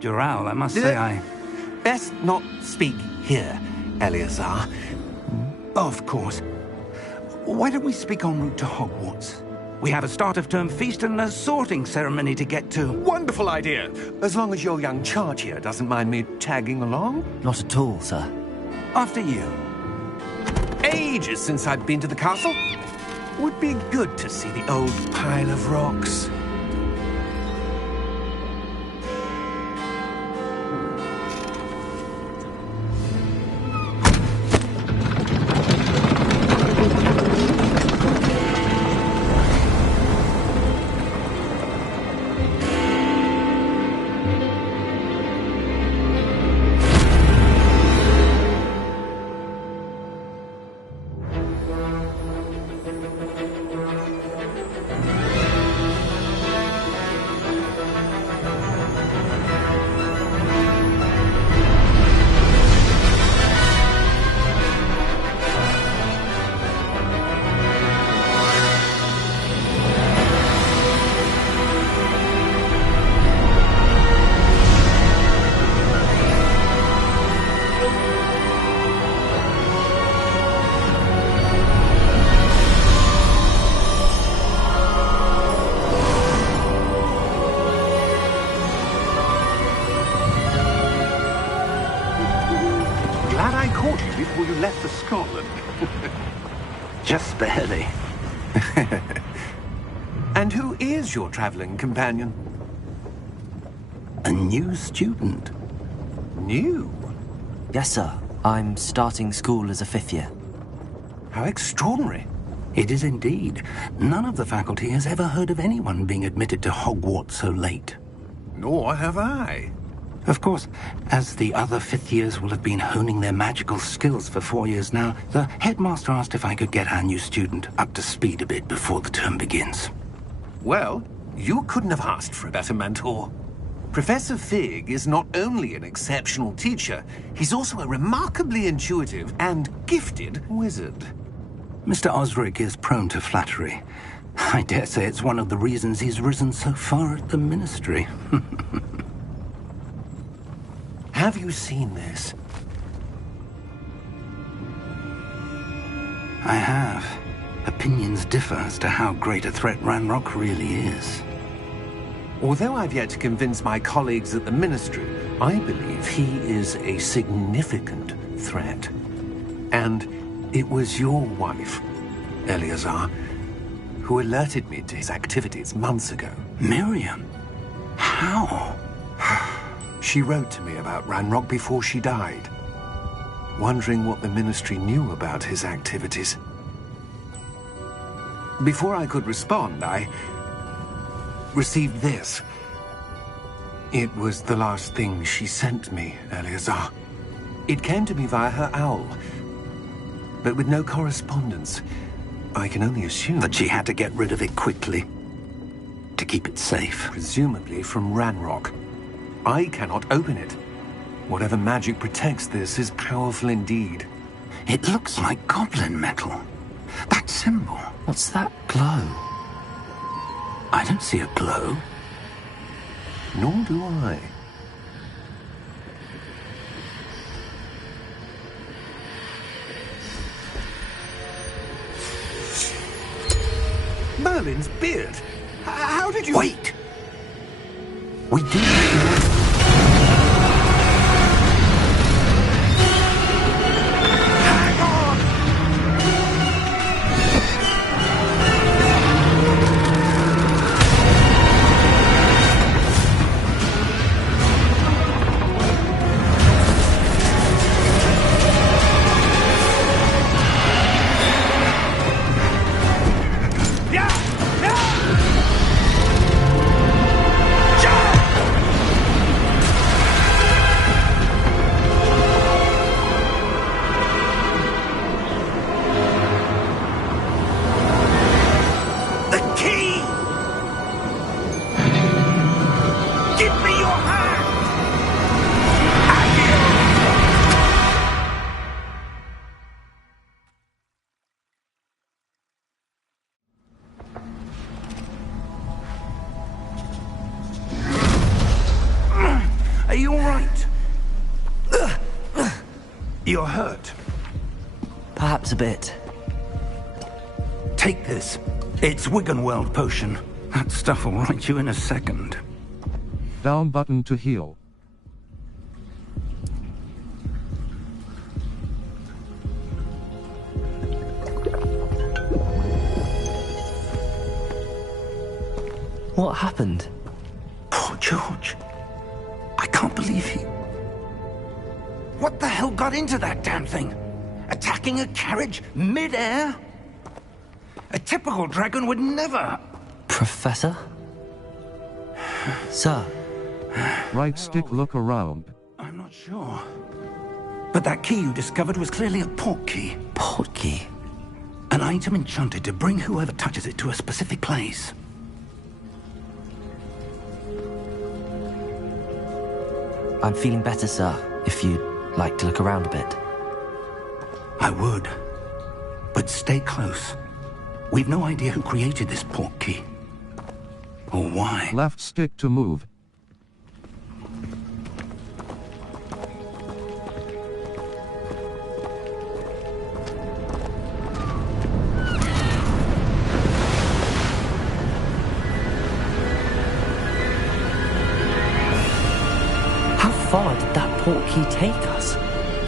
Dural, I must say I... Best not speak here, Eleazar. Of course. Why don't we speak en route to Hogwarts? We have a start-of-term feast and a sorting ceremony to get to. Wonderful idea! As long as your young charge here doesn't mind me tagging along. Not at all, sir. After you. Ages since I've been to the castle. Would be good to see the old pile of rocks. Glad I caught you before you left for Scotland. Just barely. And who is your traveling companion? A new student. New? Yes, sir. I'm starting school as a 5th year. How extraordinary. It is indeed. None of the faculty has ever heard of anyone being admitted to Hogwarts so late. Nor have I. Of course, as the other 5th years will have been honing their magical skills for 4 years now, the headmaster asked if I could get our new student up to speed a bit before the term begins. Well, you couldn't have asked for a better mentor. Professor Fig is not only an exceptional teacher, he's also a remarkably intuitive and gifted wizard. Mr. Osric is prone to flattery. I dare say it's one of the reasons he's risen so far at the Ministry. Have you seen this? I have. Opinions differ as to how great a threat Ranrock really is. Although I've yet to convince my colleagues at the Ministry, I believe he is a significant threat. And it was your wife, Eleazar, who alerted me to his activities months ago. Miriam? How? She wrote to me about Ranrock before she died, wondering what the Ministry knew about his activities. Before I could respond, I received this. It was the last thing she sent me, Eleazar. It came to me via her owl, but with no correspondence. I can only assume That she had to get rid of it quickly, to keep it safe. presumably from Ranrock. I cannot open it. Whatever magic protects this is powerful indeed. It looks like goblin metal. That symbol. What's that glow? I don't see a glow. Nor do I. Merlin's beard. How did you... Wait! We did. Hang on! Yeah! Yeah! Jump! Are you all right? You're hurt. Perhaps a bit. Take this. It's Wiggenweld potion. That stuff will right you in a second. Down button to heal. What happened? Poor George. I can't believe he... What the hell got into that damn thing? Attacking a carriage mid-air? A typical dragon would never... Professor? Sir? Right stick look around. I'm not sure. But that key you discovered was clearly a port key. Port key? An item enchanted to bring whoever touches it to a specific place. I'm feeling better, sir, if you'd like to look around a bit. I would. But stay close. We've no idea who created this port key. Or why. Left stick to move. How far did that port key take us?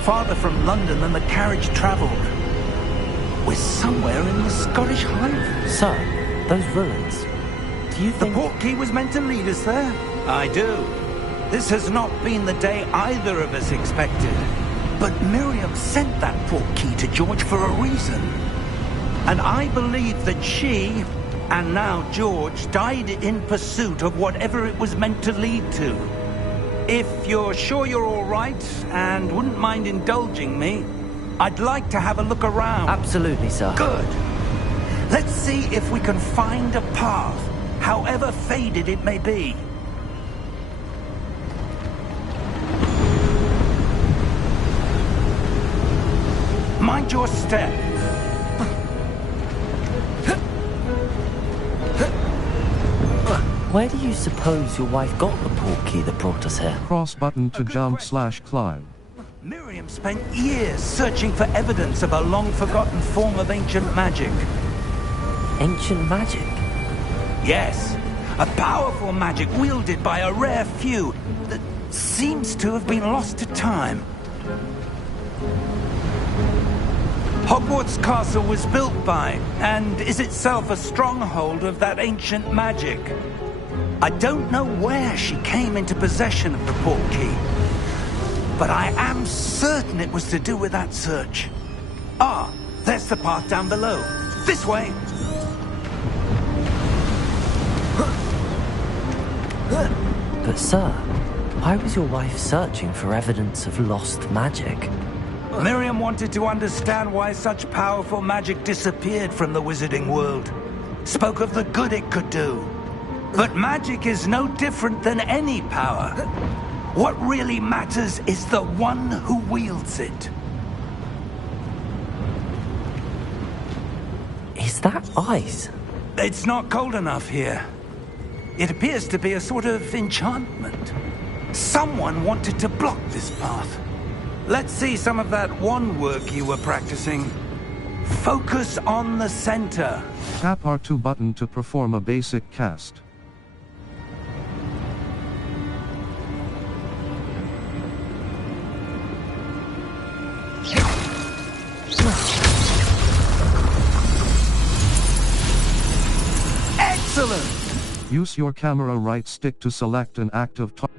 Farther from London than the carriage travelled. We're somewhere in the Scottish Highlands. Sir, those ruins. Do you The think... port key was meant to lead us there? I do. This has not been the day either of us expected. But Miriam sent that port key to George for a reason. And I believe that she, and now George, died in pursuit of whatever it was meant to lead to. If you're sure you're all right, and wouldn't mind indulging me, I'd like to have a look around. Absolutely, sir. Good. Let's see if we can find a path, however faded it may be. Mind your step. Where do you suppose your wife got the port key that brought us here? Cross button to jump / climb. Miriam spent years searching for evidence of a long-forgotten form of ancient magic. Ancient magic? Yes, a powerful magic wielded by a rare few that seems to have been lost to time. Hogwarts Castle was built by, and is itself a stronghold of that ancient magic. I don't know where she came into possession of the port key, but I am certain it was to do with that search. Ah, there's the path down below. This way! But sir, why was your wife searching for evidence of lost magic? Miriam wanted to understand why such powerful magic disappeared from the wizarding world. Spoke of the good it could do. But magic is no different than any power. What really matters is the one who wields it. Is that ice? It's not cold enough here. It appears to be a sort of enchantment. Someone wanted to block this path. Let's see some of that wand work you were practicing. Focus on the center. Tap R2 button to perform a basic cast. Excellent! Use your camera right stick to select an active target.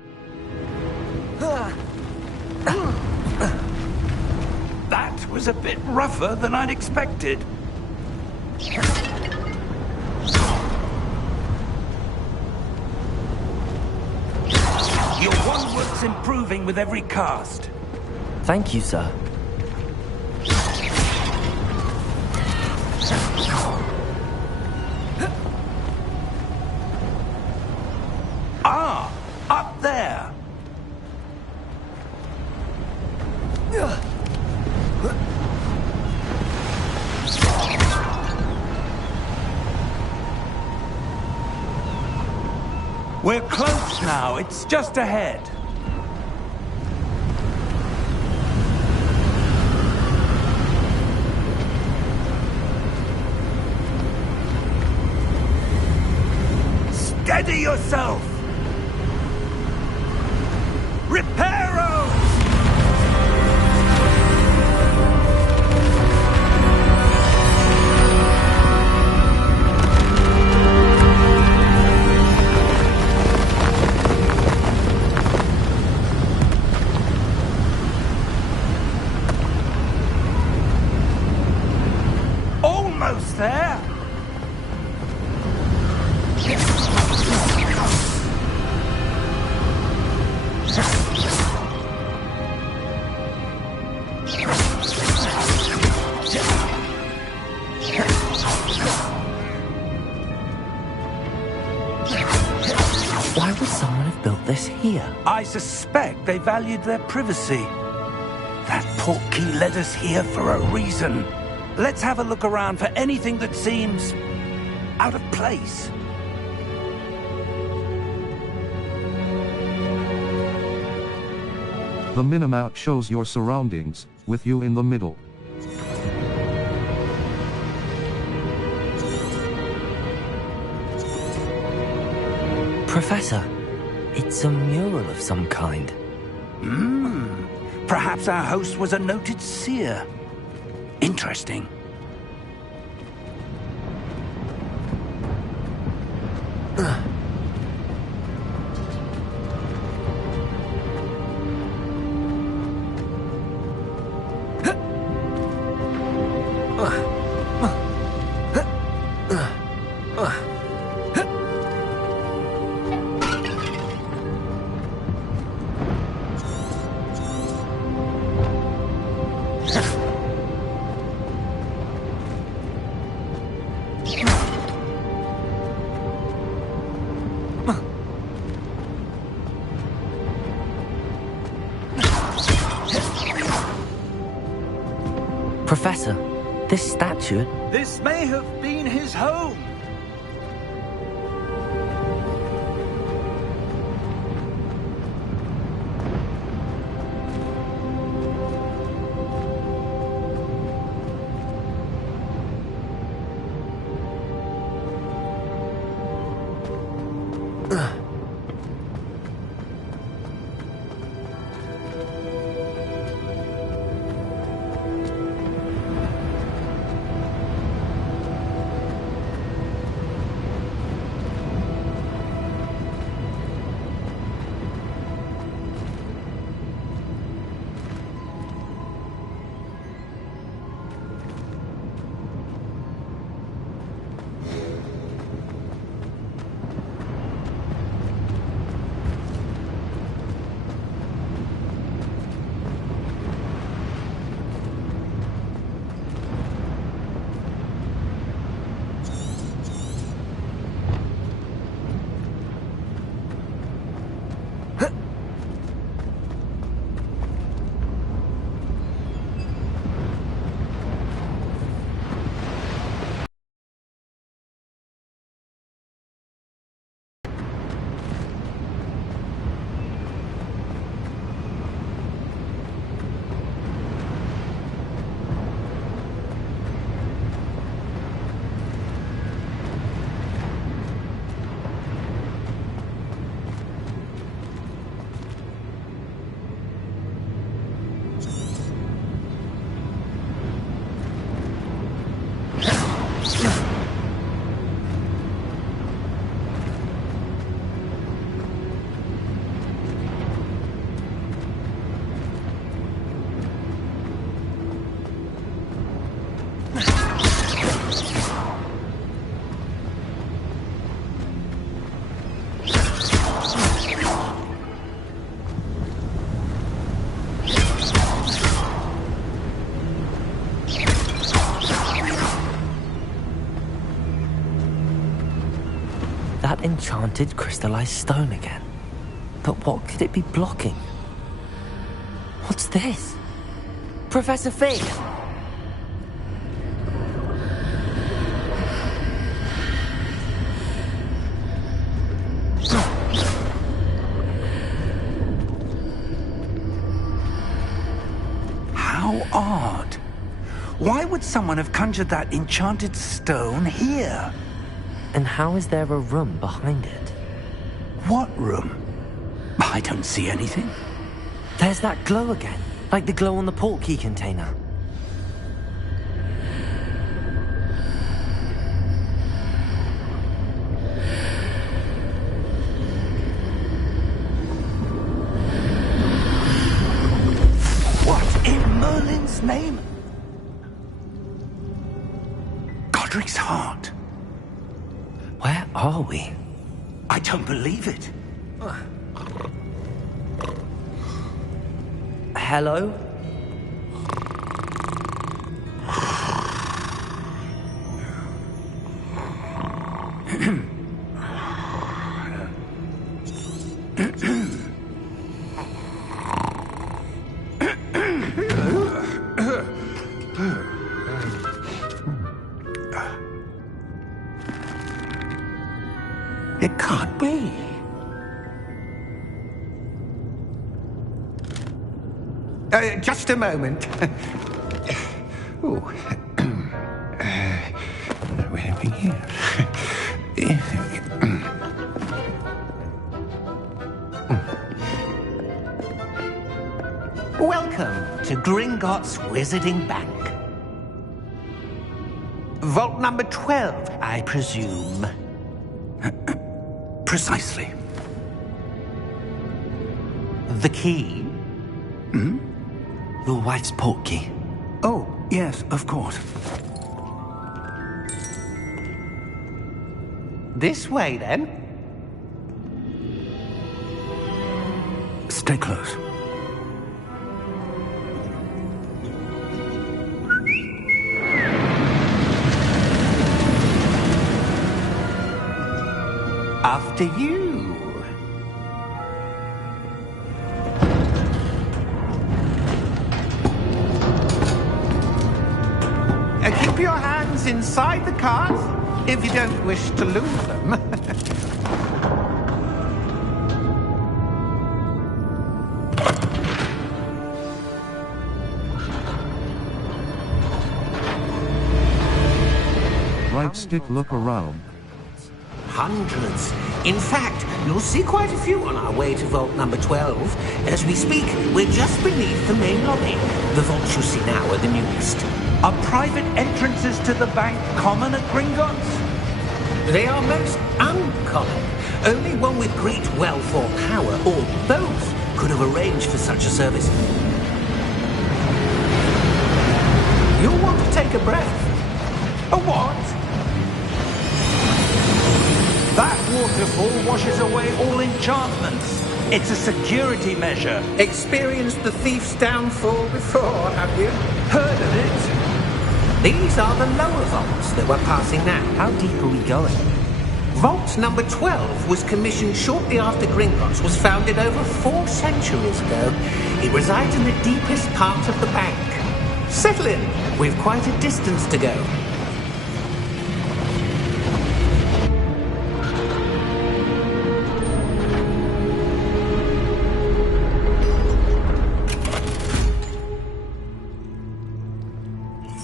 That was a bit rougher than I'd expected. Your wand work's improving with every cast. Thank you, sir. Ah, up there. We're close now. It's just ahead. Steady yourself! Reparo! Almost there! Why would someone have built this here? I suspect they valued their privacy. That portkey led us here for a reason. Let's have a look around for anything that seems out of place. The minimap shows your surroundings, with you in the middle. Professor, it's a mural of some kind. Perhaps our host was a noted seer. Interesting. Professor, this statue... This may have been his home. That enchanted crystallized stone again. But what could it be blocking? What's this? Professor Fig! How odd. Why would someone have conjured that enchanted stone here? And how is there a room behind it? What room? I don't see anything. There's that glow again, like the glow on the portkey container. What in Merlin's name? Godric's heart. Where are we? I don't believe it. Hello? It can't be. Just a moment. Oh. Where are we here? Welcome to Gringotts Wizarding Bank. Vault number 12, I presume. Precisely. The key? Hmm? Your wife's portkey. Oh, yes, of course. This way, then. Stay close. After you. Keep your hands inside the cards if you don't wish to lose them. Right stick look around. Hundreds. In fact, you'll see quite a few on our way to vault number 12. As we speak, we're just beneath the main lobby. The vaults you see now are the newest. Are private entrances to the bank common at Gringotts? They are most uncommon. Only one with great wealth or power, or both, could have arranged for such a service. You'll want to take a breath. A what? That waterfall washes away all enchantments. It's a security measure. Experienced the thief's downfall before, have you? Heard of it? These are the lower vaults that we're passing now. How deep are we going? Vault number 12 was commissioned shortly after Gringotts was founded over 4 centuries ago. It resides in the deepest part of the bank. Settle in. We've quite a distance to go.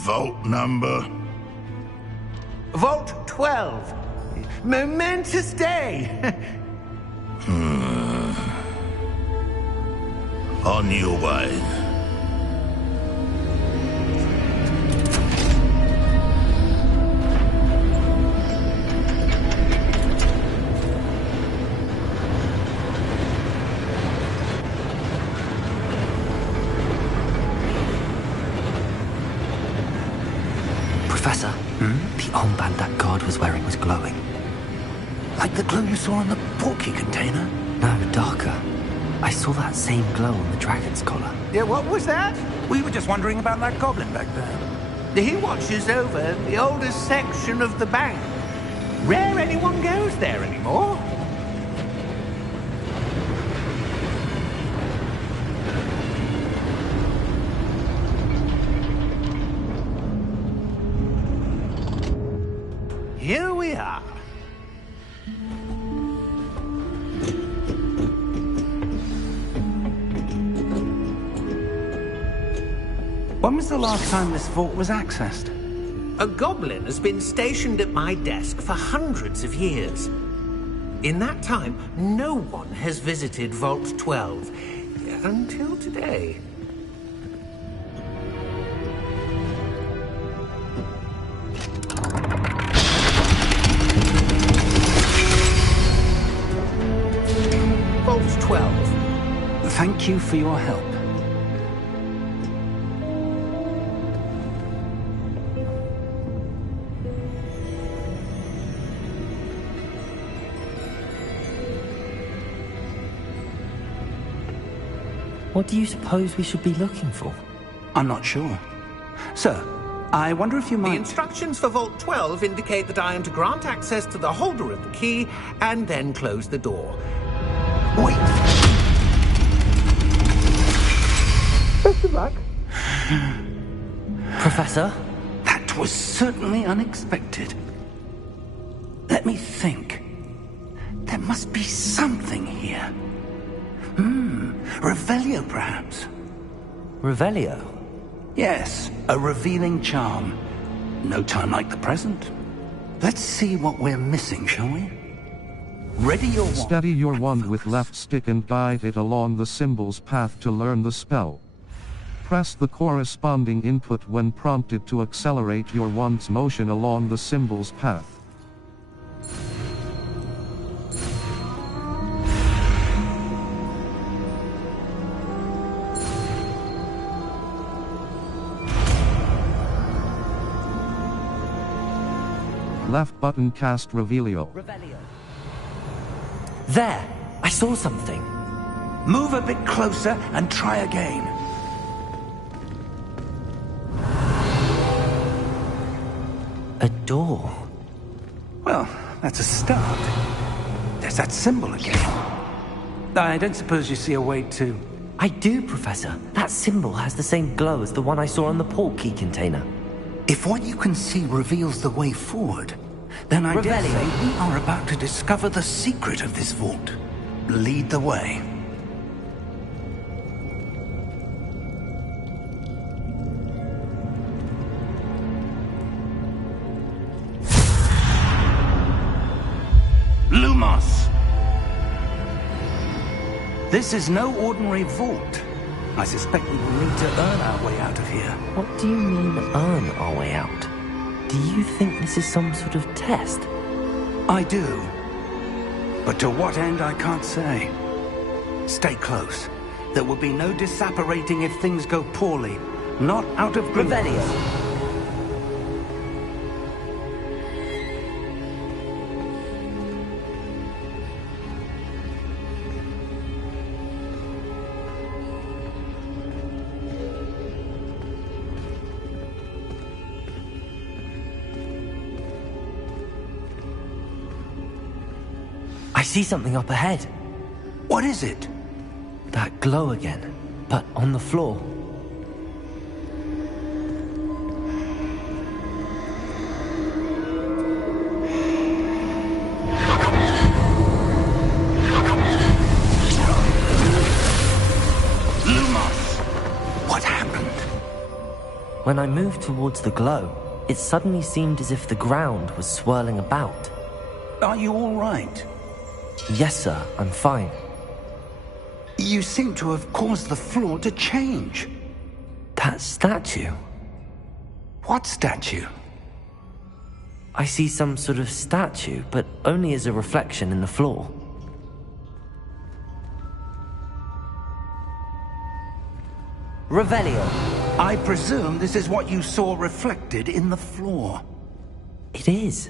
Vault number? Vault 12. Momentous day. On your way. Professor, the armband that guard was wearing was glowing. Like the glow you saw in the portkey container? No, darker. I saw that same glow on the dragon's collar. Yeah, what was that? We were just wondering about that goblin back there. He watches over the oldest section of the bank. Rare anyone goes there anymore. Here we are. When was the last time this vault was accessed? A goblin has been stationed at my desk for hundreds of years. In that time, no one has visited Vault 12. Until today. Vault 12. Thank you for your help. What do you suppose we should be looking for? I'm not sure. Sir, I wonder if you The might... instructions for Vault 12 indicate that I am to grant access to the holder of the key and then close the door. Wait! Best of luck. Professor? That was certainly unexpected. Let me think. There must be something here. Revelio, perhaps? Revelio? Yes, a revealing charm. No time like the present. Let's see what we're missing, shall we? Ready your wand. Steady your wand with left stick and guide it along the symbol's path to learn the spell. Press the corresponding input when prompted to accelerate your wand's motion along the symbol's path. Left button cast Revelio. There! I saw something. Move a bit closer and try again. A door. Well, that's a start. There's that symbol again. I don't suppose you see a way to... I do, Professor. That symbol has the same glow as the one I saw on the port key container. If what you can see reveals the way forward, then I dare say we are about to discover the secret of this vault. Lead the way. Lumos! This is no ordinary vault. I suspect we will need to earn our way out of here. What do you mean, earn our way out? Do you think this is some sort of test? I do. But to what end, I can't say. Stay close. There will be no disapparating if things go poorly. Not out of Revelio. I see something up ahead. What is it? That glow again, but on the floor. Lumos! What happened? When I moved towards the glow, it suddenly seemed as if the ground was swirling about. Are you all right? Yes, sir, I'm fine. You seem to have caused the floor to change. That statue? What statue? I see some sort of statue, but only as a reflection in the floor. Revelio. I presume this is what you saw reflected in the floor. It is.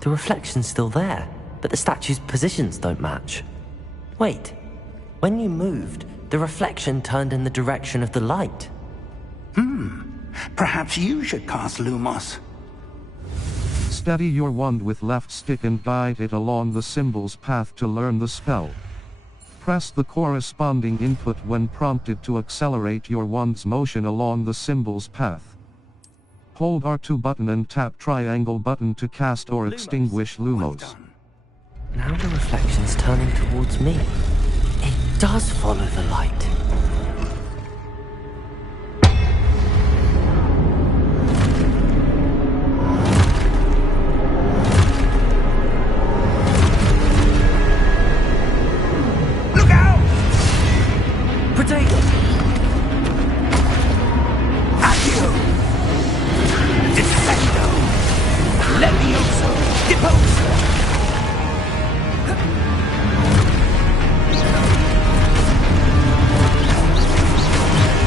The reflection's still there, but the statue's positions don't match. Wait. When you moved, the reflection turned in the direction of the light. Perhaps you should cast Lumos. Steady your wand with left stick and guide it along the symbol's path to learn the spell. Press the corresponding input when prompted to accelerate your wand's motion along the symbol's path. Hold R2 button and tap triangle button to cast or extinguish Lumos. Well done. Now the reflection's turning towards me. It does follow the light. Protego! Accio! Descendo! Levioso! Deposo!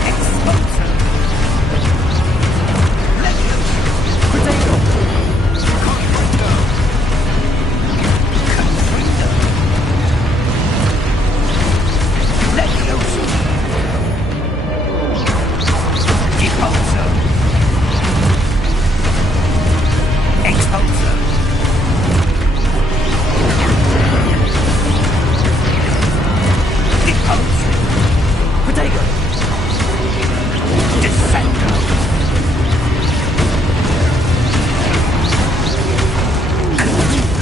Exposo! Levioso! Protego! Confringo! Confringo! Levioso! Deposo! Exposo! Deposo! Protego! Descendo! Confringo!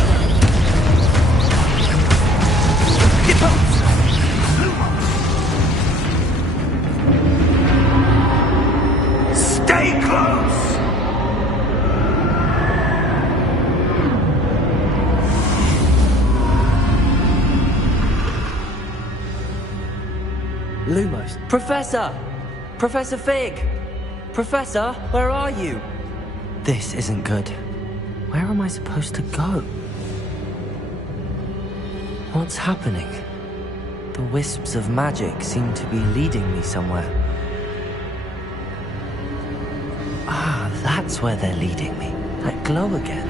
Deposo! Stay close! Lumos. Professor! Professor Fig! Professor, where are you? This isn't good. Where am I supposed to go? What's happening? The wisps of magic seem to be leading me somewhere. Ah, that's where they're leading me. That glow again.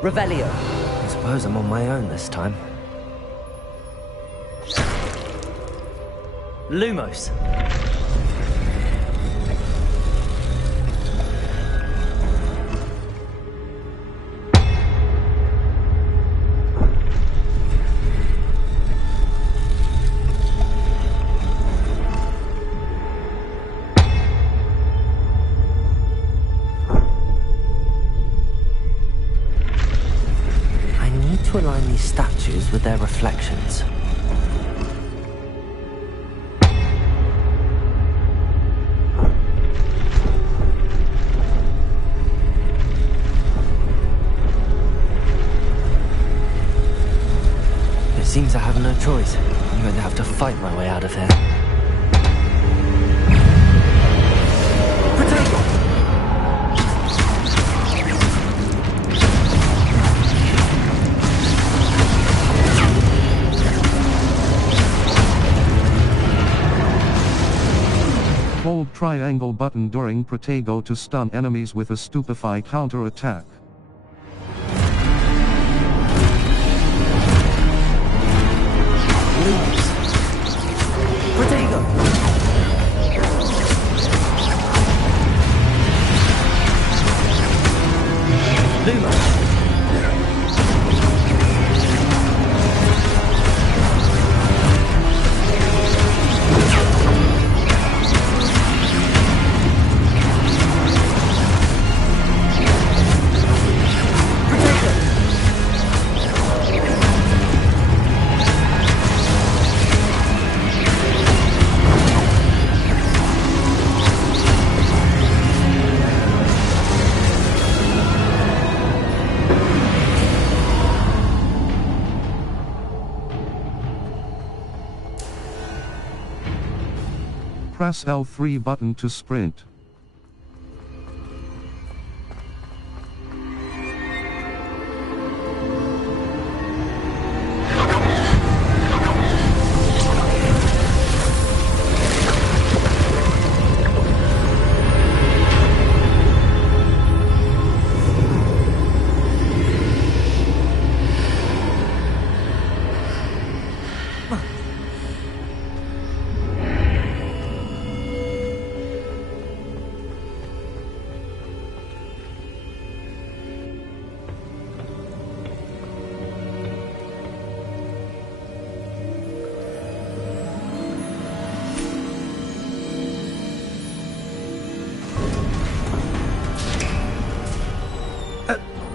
Revelio. I suppose I'm on my own this time. Lumos. I need to align these statues with their reflections. It seems I have no choice. I'm going to have to fight my way out of here. Protego! Hold triangle button during Protego to stun enemies with a stupefy counterattack. Protego! Lumos! Press L3 button to sprint.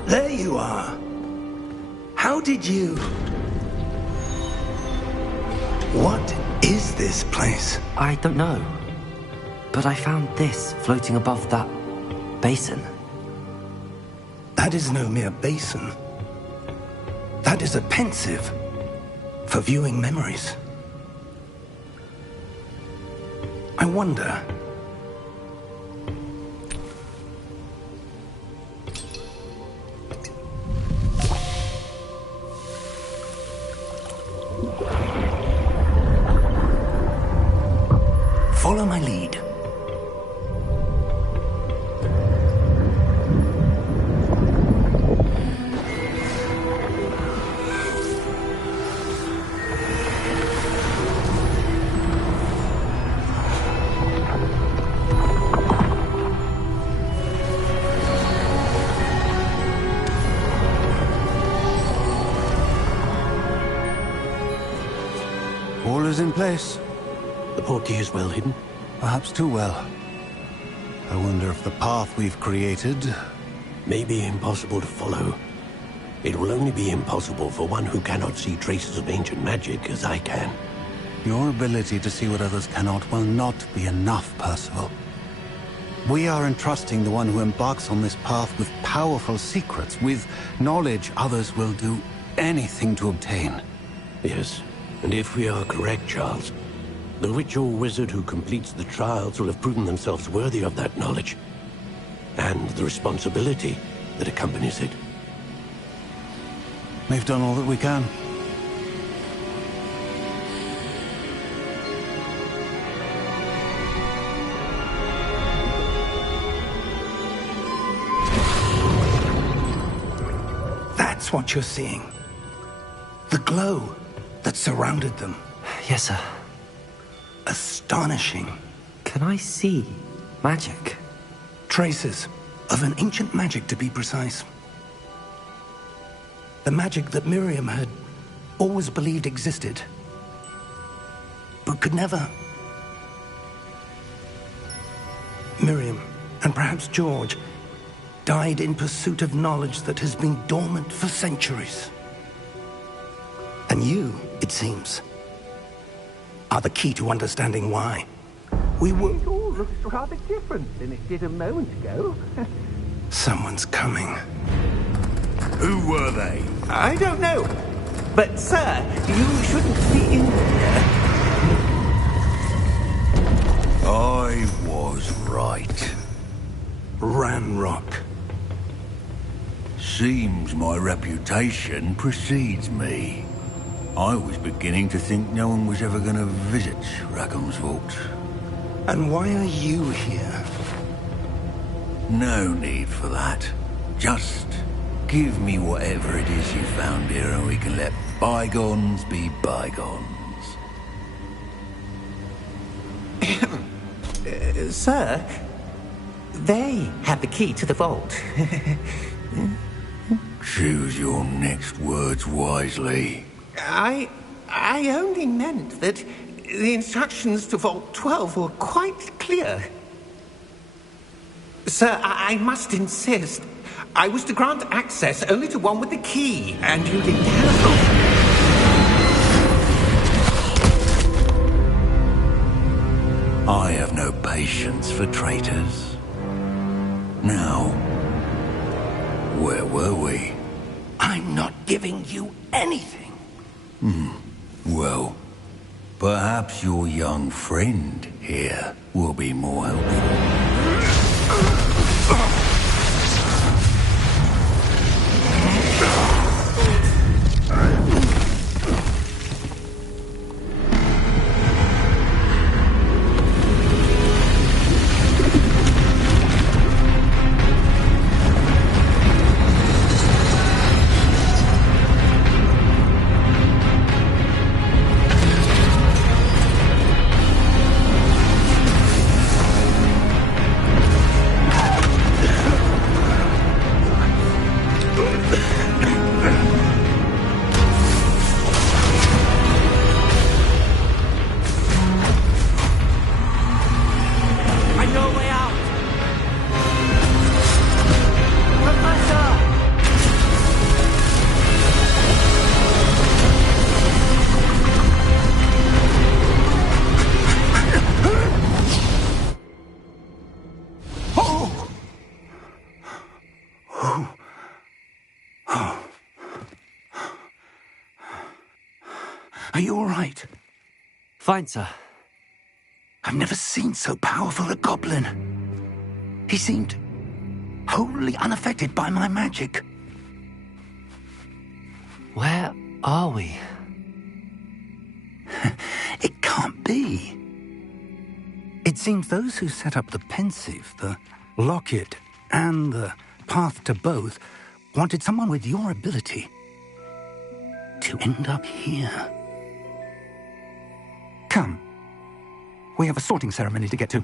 There you are. How did you... What is this place? I don't know. But I found this floating above that basin. That is no mere basin. That is a pensive for viewing memories. I wonder... Follow my lead. All is in place. The portkey is well hidden. Perhaps too well. I wonder if the path we've created... May be impossible to follow. It will only be impossible for one who cannot see traces of ancient magic as I can. Your ability to see what others cannot will not be enough, Percival. We are entrusting the one who embarks on this path with powerful secrets, with knowledge others will do anything to obtain. Yes, and if we are correct, Charles, the witch or wizard who completes the trials will have proven themselves worthy of that knowledge, and the responsibility that accompanies it. We've done all that we can. That's what you're seeing. The glow that surrounded them. Yes, sir. Astonishing. Can I see magic? Traces of an ancient magic, to be precise. The magic that Miriam had always believed existed, but could never. Miriam, and perhaps George, died in pursuit of knowledge that has been dormant for centuries. And you, it seems, are the key to understanding why. It all looks rather different than it did a moment ago. Someone's coming. Who were they? I don't know. But, sir, you shouldn't be in here. I was right. Ranrock. Seems my reputation precedes me. I was beginning to think no one was ever going to visit Rackham's vault. And why are you here? No need for that. Just give me whatever it is you found here and we can let bygones be bygones. Sir, they have the key to the vault. Choose your next words wisely. I only meant that the instructions to Vault 12 were quite clear. Sir, I must insist. I was to grant access only to one with the key, and you didn't have. I have no patience for traitors. Now, where were we? I'm not giving you anything. Well, perhaps your young friend here will be more helpful. Are you all right? Fine, sir. I've never seen so powerful a goblin. He seemed wholly unaffected by my magic. Where are we? It can't be. It seems those who set up the pensive, the locket, and the path to both wanted someone with your ability to end up here. Come. We have a sorting ceremony to get to.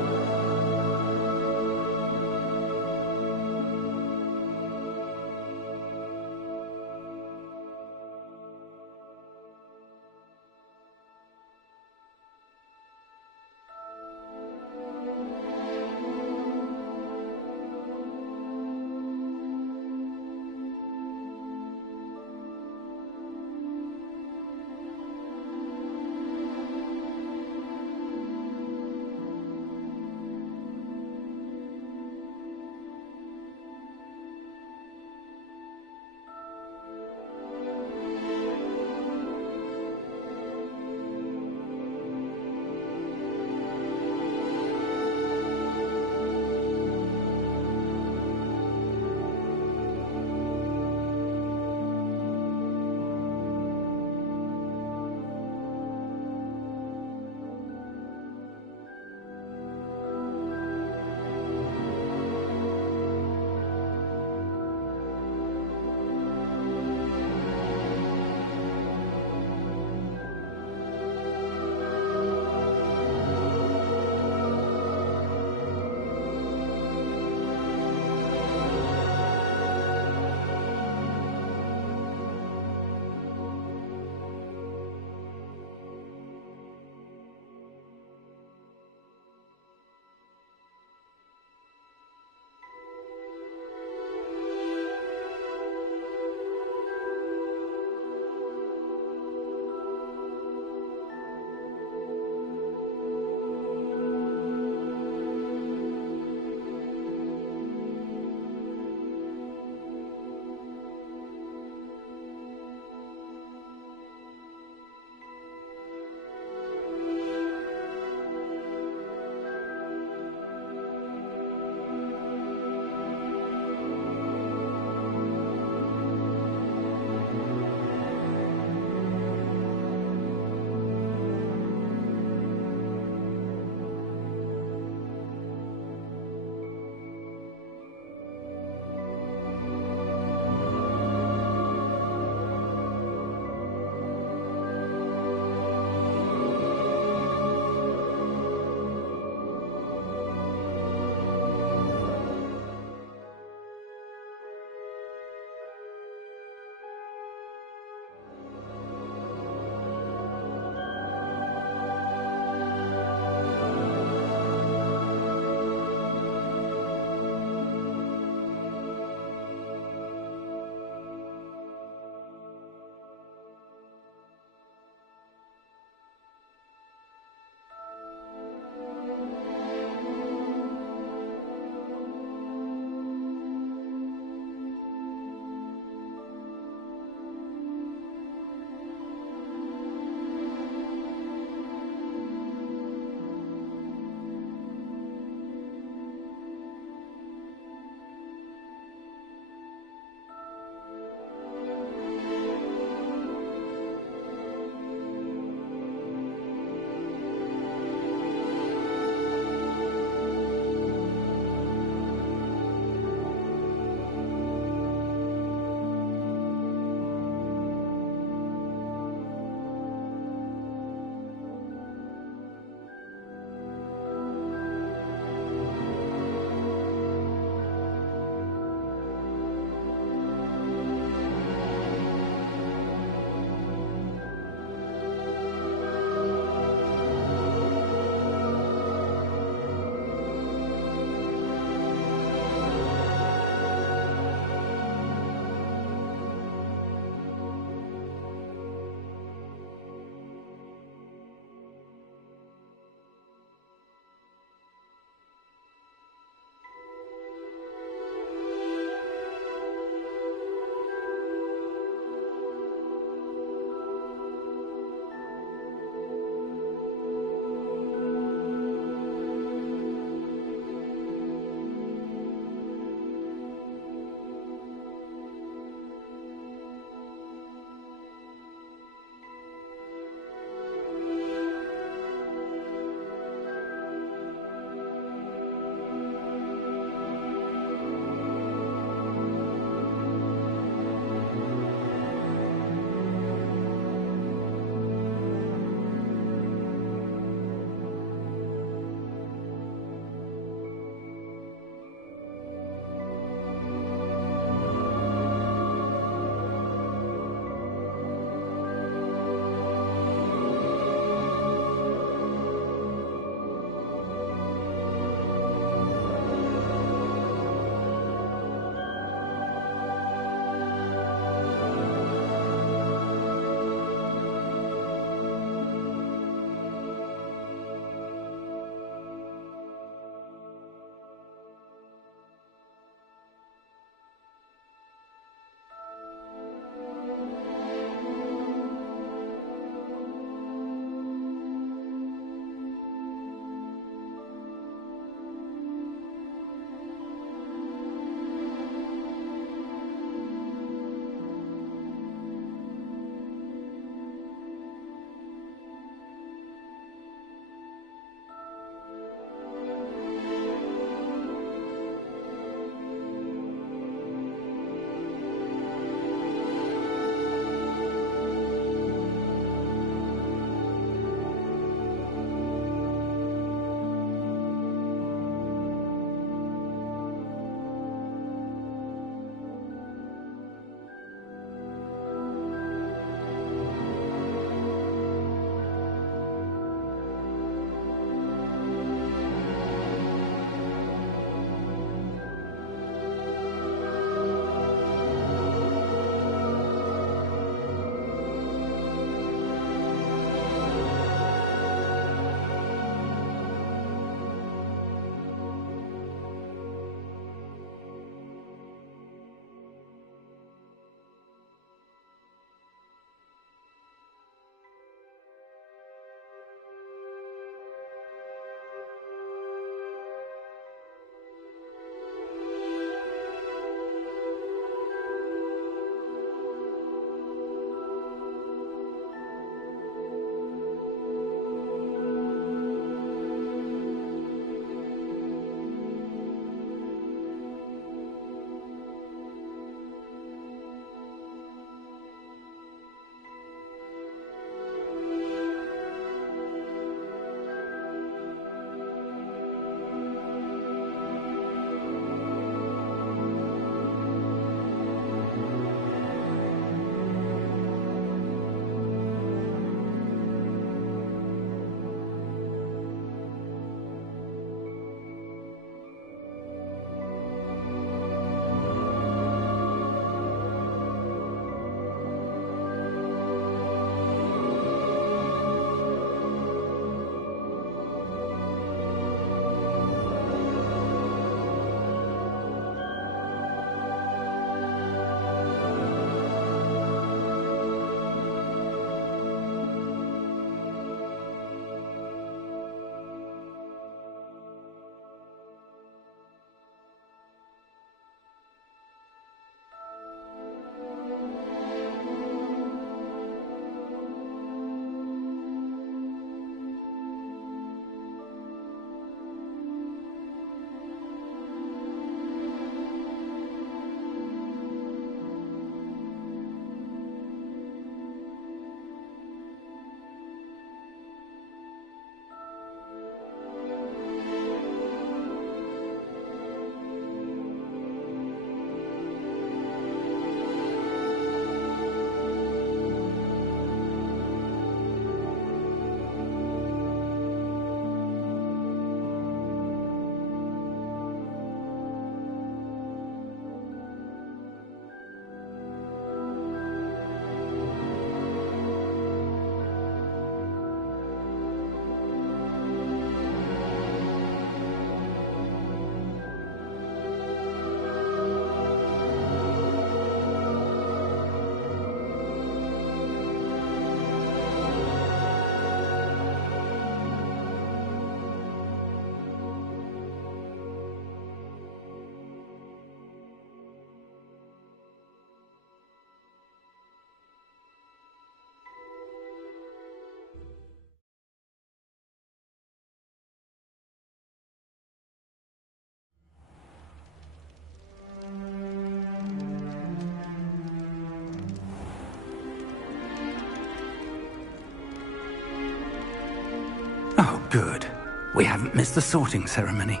We haven't missed the sorting ceremony.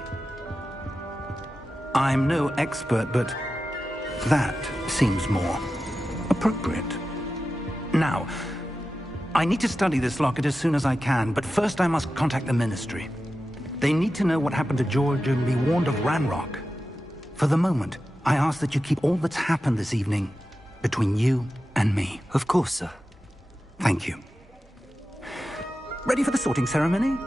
I'm no expert, but that seems more appropriate. Now, I need to study this locket as soon as I can, but first I must contact the Ministry. They need to know what happened to George and be warned of Ranrock. For the moment, I ask that you keep all that's happened this evening between you and me. Of course, sir. Thank you. Ready for the sorting ceremony?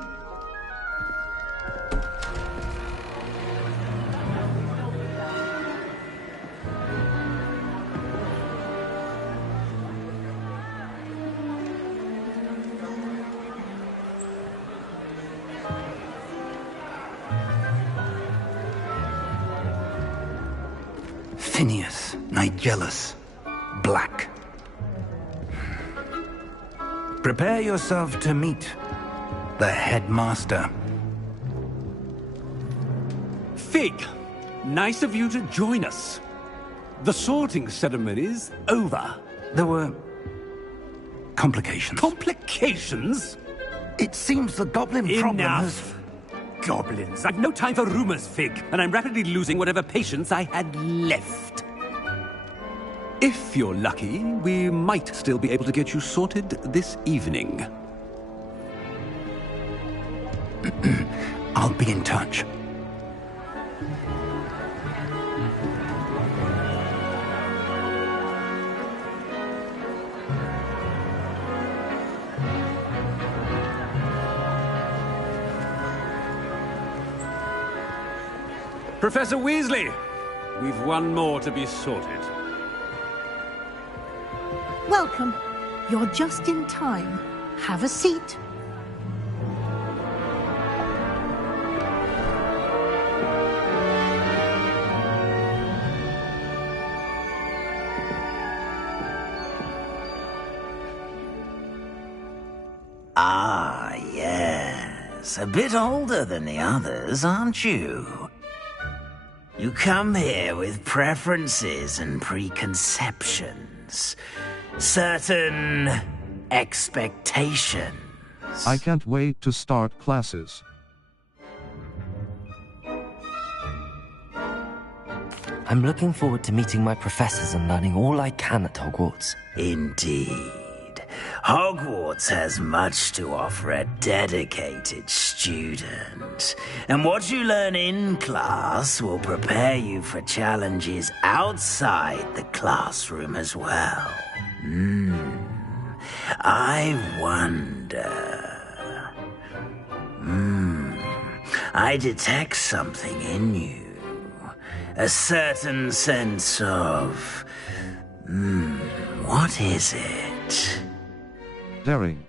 Phineas, Nigellus, Black. Prepare yourself to meet the headmaster. Fig, nice of you to join us. The sorting ceremony's over. There were complications. Complications? It seems the goblin problem has... Enough! Goblins. I've no time for rumors, Fig, and I'm rapidly losing whatever patience I had left. If you're lucky, we might still be able to get you sorted this evening. I'll be in touch. Professor Weasley, we've one more to be sorted. Welcome. You're just in time. Have a seat. Ah, yes. A bit older than the others, aren't you? You come here with preferences and preconceptions. Certain expectations. I can't wait to start classes. I'm looking forward to meeting my professors and learning all I can at Hogwarts. Indeed. Hogwarts has much to offer a dedicated student. And what you learn in class will prepare you for challenges outside the classroom as well. I wonder... I detect something in you. A certain sense of... what is it? Daring.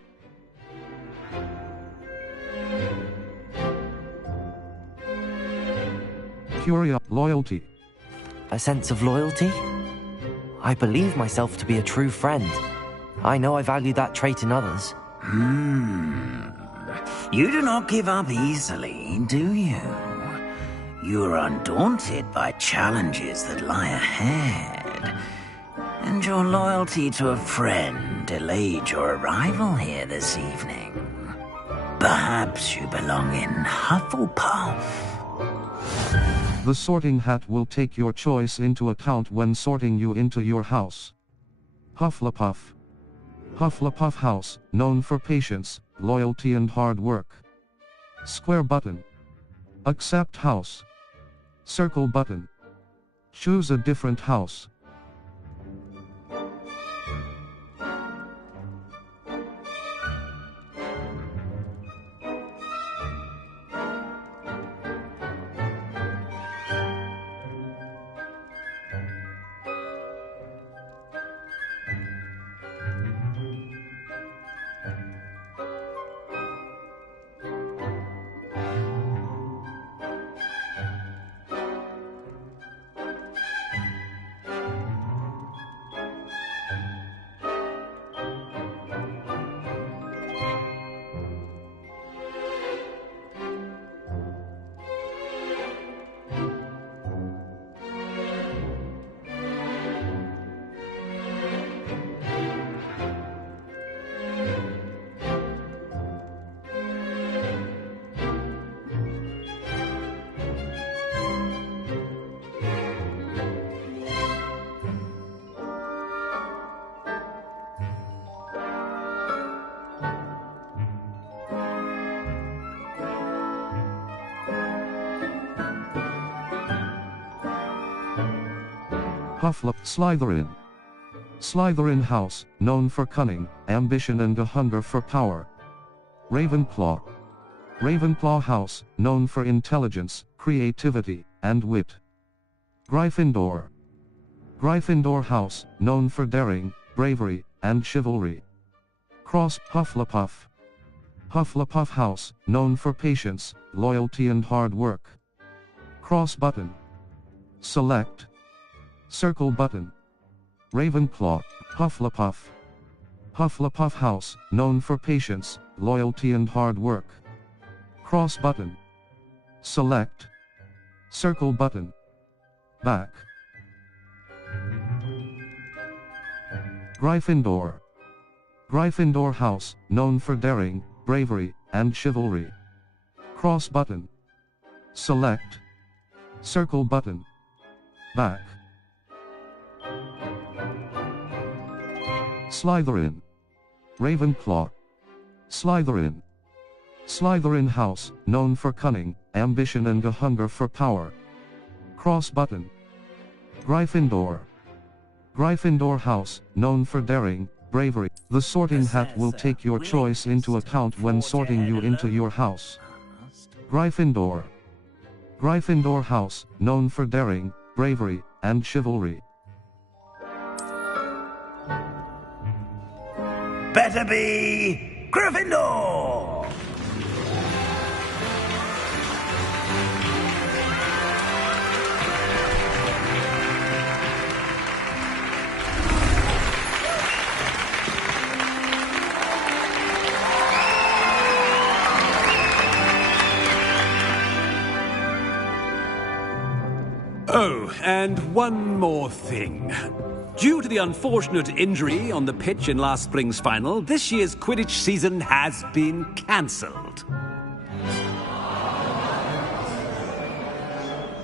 Loyalty. A sense of loyalty? I believe myself to be a true friend. I know I value that trait in others. You do not give up easily, do you? You are undaunted by challenges that lie ahead. And your loyalty to a friend delayed your arrival here this evening. Perhaps you belong in Hufflepuff. The sorting hat will take your choice into account when sorting you into your house. Hufflepuff. Hufflepuff House, known for patience, loyalty and hard work. Square button. Accept house. Circle button. Choose a different house. Slytherin. Slytherin House, known for cunning, ambition and a hunger for power. Ravenclaw. Ravenclaw House, known for intelligence, creativity, and wit. Gryffindor. Gryffindor House, known for daring, bravery, and chivalry. Cross Hufflepuff. Hufflepuff House, known for patience, loyalty and hard work. Cross button. Select. Circle button. Ravenclaw, Hufflepuff. Hufflepuff House, known for patience, loyalty and hard work. Cross button. Select. Circle button. Back. Gryffindor. Gryffindor House, known for daring, bravery, and chivalry. Cross button. Select. Circle button. Back. Slytherin. Ravenclaw. Slytherin. Slytherin House, known for cunning, ambition and a hunger for power. Cross button. Gryffindor. Gryffindor House, known for daring, bravery. The sorting hat will take your choice into account when sorting you into your house. Gryffindor. Gryffindor House, known for daring, bravery, and chivalry. Better be Gryffindor! Oh, and one more thing. Due to the unfortunate injury on the pitch in last spring's final, this year's Quidditch season has been cancelled.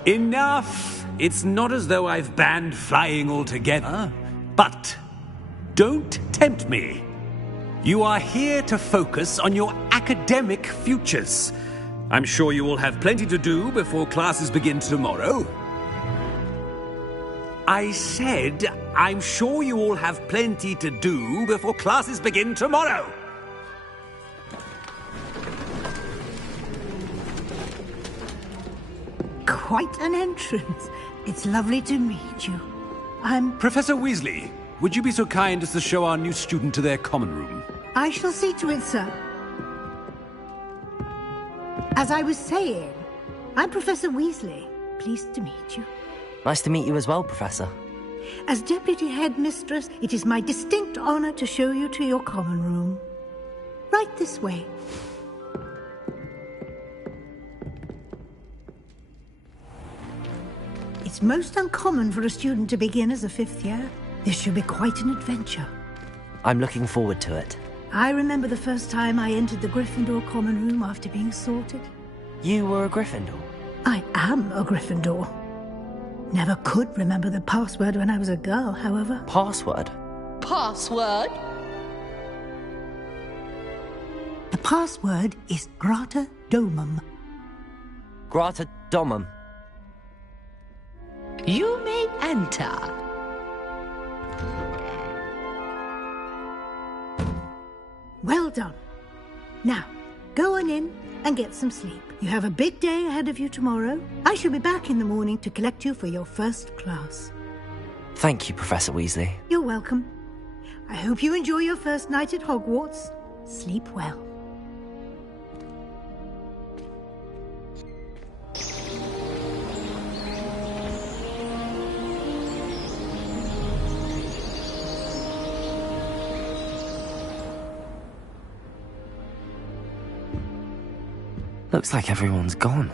Enough! It's not as though I've banned flying altogether, but don't tempt me. You are here to focus on your academic futures. I'm sure you will have plenty to do before classes begin tomorrow. I said, I'm sure you all have plenty to do before classes begin tomorrow. Quite an entrance. It's lovely to meet you. I'm... Professor Weasley, would you be so kind as to show our new student to their common room? I shall see to it, sir. As I was saying, I'm Professor Weasley. Pleased to meet you. Nice to meet you as well, Professor. As Deputy Headmistress, it is my distinct honor to show you to your common room. Right this way. It's most uncommon for a student to begin as a fifth year. This should be quite an adventure. I'm looking forward to it. I remember the first time I entered the Gryffindor common room after being sorted. You were a Gryffindor? I am a Gryffindor. Never could remember the password when I was a girl, however. Password? Password? The password is Grata Domum. Grata Domum. You may enter. Well done. Now, go on in and get some sleep. You have a big day ahead of you tomorrow. I shall be back in the morning to collect you for your first class. Thank you, Professor Weasley. You're welcome. I hope you enjoy your first night at Hogwarts. Sleep well. Looks like everyone's gone.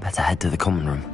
Better head to the common room.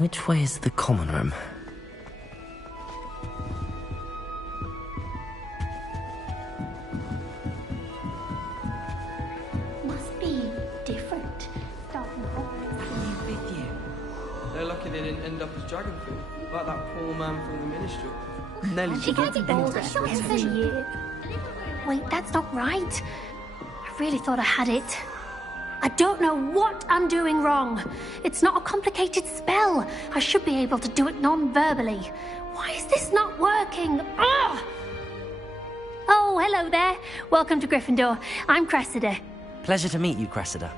Which way is the common room? Must be different. Starting Hogwarts. With you. They're lucky they didn't end up as dragon food, like that poor man from the ministry. Nelly She gets older every year. Wait, that's not right. I really thought I had it. I don't know what I'm doing wrong. It's not a complicated spell. I should be able to do it non-verbally. Why is this not working? Ugh! Oh, hello there. Welcome to Gryffindor. I'm Cressida. Pleasure to meet you, Cressida.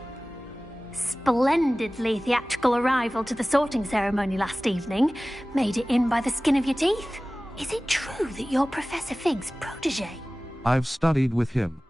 Splendidly theatrical arrival to the sorting ceremony last evening. Made it in by the skin of your teeth. Is it true that you're Professor Fig's protege? I've studied with him.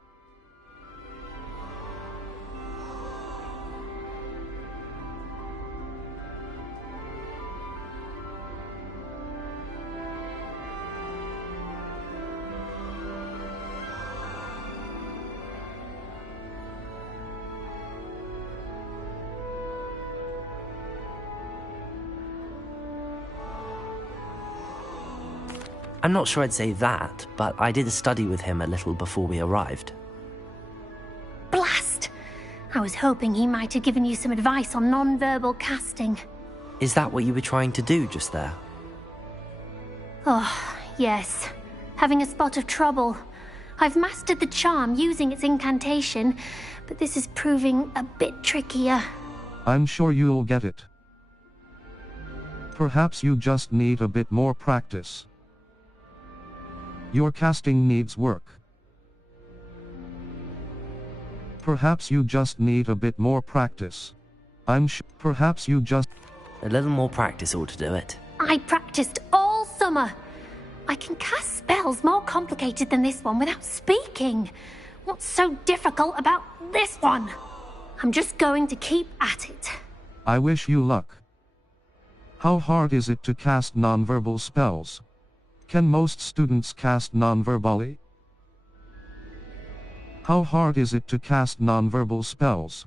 I'm not sure I'd say that, but I did study with him a little before we arrived. Blast! I was hoping he might have given you some advice on non-verbal casting. Is that what you were trying to do just there? Oh, yes. Having a spot of trouble. I've mastered the charm using its incantation, but this is proving a bit trickier. I'm sure you'll get it. Perhaps you just need a bit more practice. Your casting needs work. Perhaps you just need a bit more practice. I'm sure. Perhaps you just... A little more practice ought to do it. I practiced all summer. I can cast spells more complicated than this one without speaking. What's so difficult about this one? I'm just going to keep at it. I wish you luck. How hard is it to cast nonverbal spells? Can most students cast nonverbally? How hard is it to cast nonverbal spells?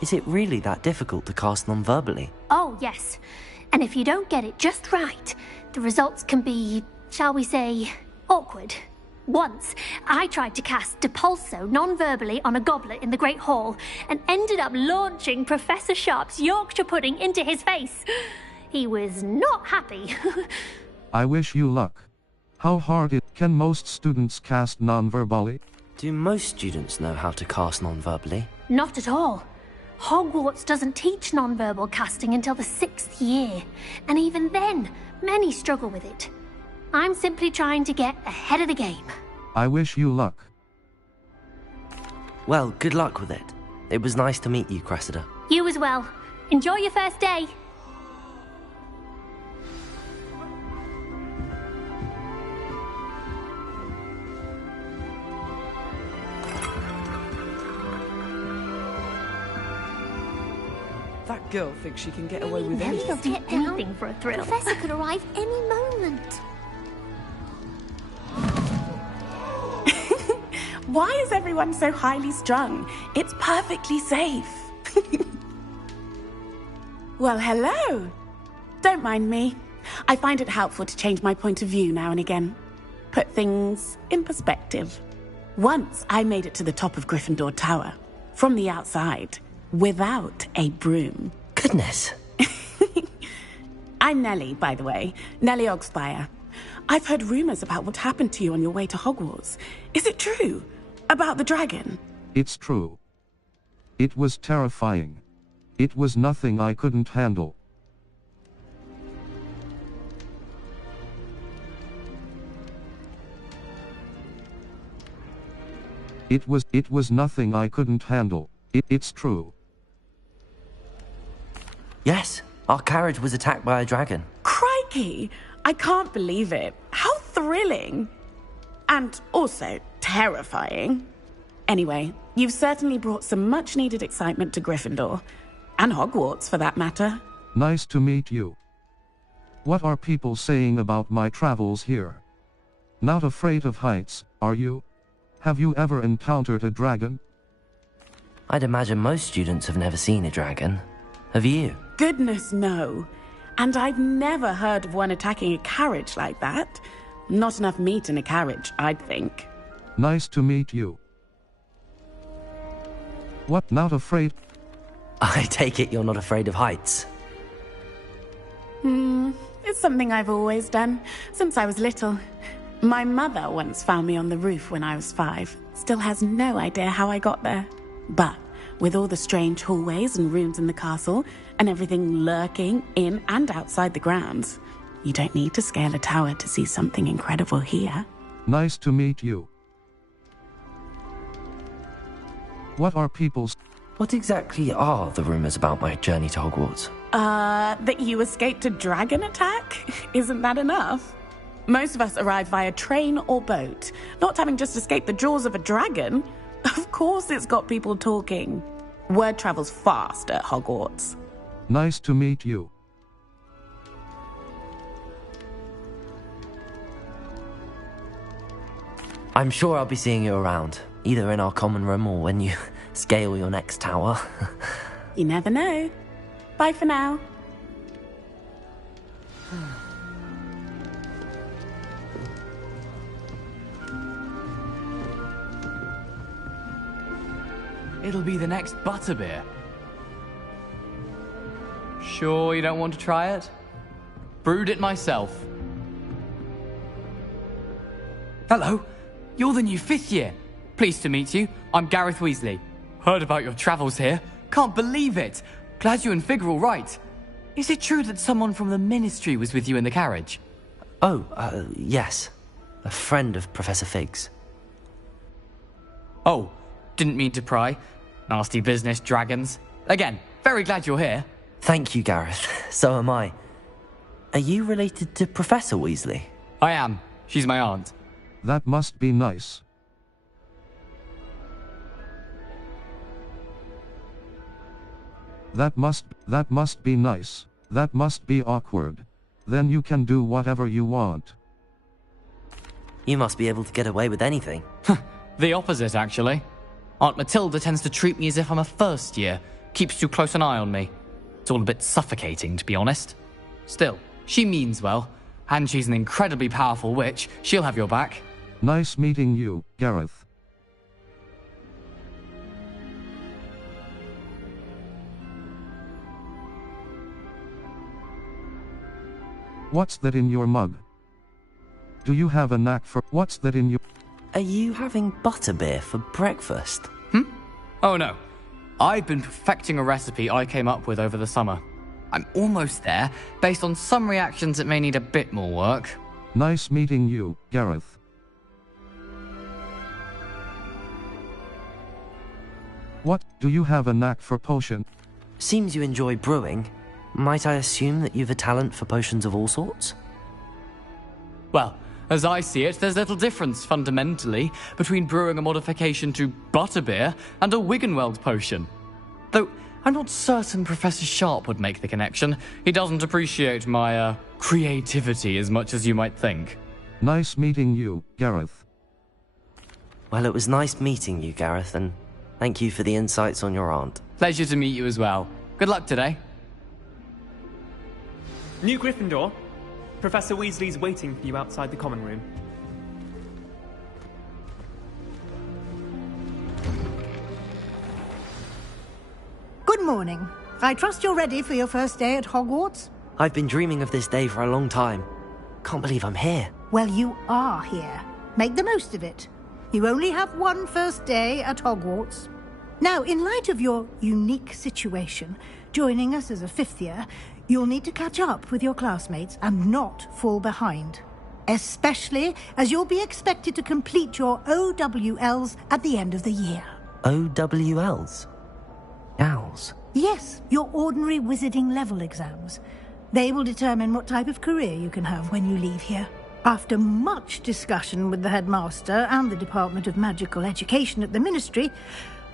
Is it really that difficult to cast non-verbally? Oh, yes. And if you don't get it just right, the results can be, shall we say, awkward. Once, I tried to cast Depulso non-verbally on a goblet in the Great Hall and ended up launching Professor Sharp's Yorkshire pudding into his face. He was not happy. I wish you luck. How hard can most students cast non-verbally? Do most students know how to cast non-verbally? Not at all. Hogwarts doesn't teach non-verbal casting until the 6th year, and even then, many struggle with it. I'm simply trying to get ahead of the game. I wish you luck. Well, good luck with it. It was nice to meet you, Cressida. You as well. Enjoy your first day. That girl thinks she can get away with Nelly anything. will do anything for a thrill. Professor could arrive any moment. Why is everyone so highly strung? It's perfectly safe. Well, hello. Don't mind me. I find it helpful to change my point of view now and again. Put things in perspective. Once I made it to the top of Gryffindor Tower, from the outside, without a broom. Goodness. I'm Nellie, by the way. Nellie Ogspire. I've heard rumors about what happened to you on your way to Hogwarts. Is it true? About the dragon? It's true. It was terrifying. It was nothing I couldn't handle. It was nothing I couldn't handle. It's true. Yes, our carriage was attacked by a dragon. Crikey! I can't believe it. How thrilling! And also terrifying. Anyway, you've certainly brought some much-needed excitement to Gryffindor. And Hogwarts, for that matter. Nice to meet you. What are people saying about my travels here? Not afraid of heights, are you? Have you ever encountered a dragon? I'd imagine most students have never seen a dragon. Have you? Goodness, no. And I've never heard of one attacking a carriage like that. Not enough meat in a carriage, I'd think. Nice to meet you. What, not afraid? I take it you're not afraid of heights. It's something I've always done, since I was little. My mother once found me on the roof when I was 5. Still has no idea how I got there. But with all the strange hallways and rooms in the castle, and everything lurking in and outside the grounds, you don't need to scale a tower to see something incredible here. Nice to meet you. What are people's... What exactly are the rumors about my journey to Hogwarts? That you escaped a dragon attack? Isn't that enough? Most of us arrive via train or boat, not having just escaped the jaws of a dragon. Of course it's got people talking. Word travels fast at Hogwarts. Nice to meet you. I'm sure I'll be seeing you around, either in our common room or when you scale your next tower. You never know. Bye for now. It'll be the next butterbeer. Sure you don't want to try it? Brewed it myself. Hello, you're the new 5th year. Pleased to meet you. I'm Gareth Weasley. Heard about your travels here. Can't believe it. Glad you and Fig are all right. Is it true that someone from the Ministry was with you in the carriage? Oh, yes. A friend of Professor Fig's. Oh, didn't mean to pry. Nasty business, dragons. Again, very glad you're here. Thank you, Gareth. So am I. Are you related to Professor Weasley? I am. She's my aunt. That must be nice. That must be nice. That must be awkward. Then you can do whatever you want. You must be able to get away with anything. The opposite, actually. Aunt Matilda tends to treat me as if I'm a first year. Keeps too close an eye on me. It's all a bit suffocating, to be honest. Still, she means well. And she's an incredibly powerful witch. She'll have your back. Nice meeting you, Gareth. What's that in your mug? Do you have a knack for... What's that in your... Are you having butterbeer for breakfast? Oh no. I've been perfecting a recipe I came up with over the summer. I'm almost there. Based on some reactions, it may need a bit more work. Nice meeting you, Gareth. What, do you have a knack for potion? Seems you enjoy brewing. Might I assume that you've a talent for potions of all sorts? Well, as I see it, there's little difference, fundamentally, between brewing a modification to butterbeer and a Wiggenweld potion. Though, I'm not certain Professor Sharp would make the connection. He doesn't appreciate my, creativity as much as you might think. Nice meeting you, Gareth. Well, it was nice meeting you, Gareth, and thank you for the insights on your aunt. Pleasure to meet you as well. Good luck today. New Gryffindor. Professor Weasley's waiting for you outside the common room. Good morning. I trust you're ready for your first day at Hogwarts? I've been dreaming of this day for a long time. Can't believe I'm here. Well, you are here. Make the most of it. You only have one first day at Hogwarts. Now, in light of your unique situation, joining us as a 5th year, you'll need to catch up with your classmates and not fall behind. Especially as you'll be expected to complete your OWLs at the end of the year. OWLs? Owls? Yes, your ordinary wizarding level exams. They will determine what type of career you can have when you leave here. After much discussion with the headmaster and the Department of Magical Education at the Ministry,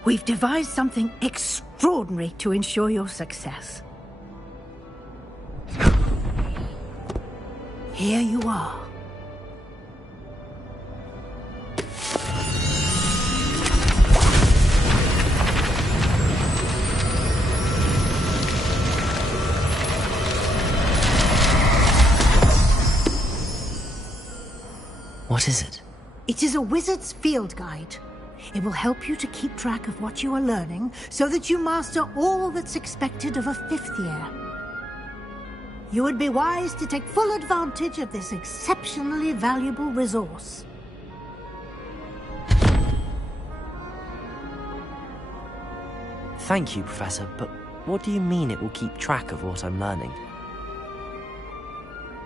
we've devised something extraordinary to ensure your success. Here you are. What is it? It is a wizard's field guide. It will help you to keep track of what you are learning so that you master all that's expected of a 5th year. You would be wise to take full advantage of this exceptionally valuable resource. Thank you, Professor, but what do you mean it will keep track of what I'm learning?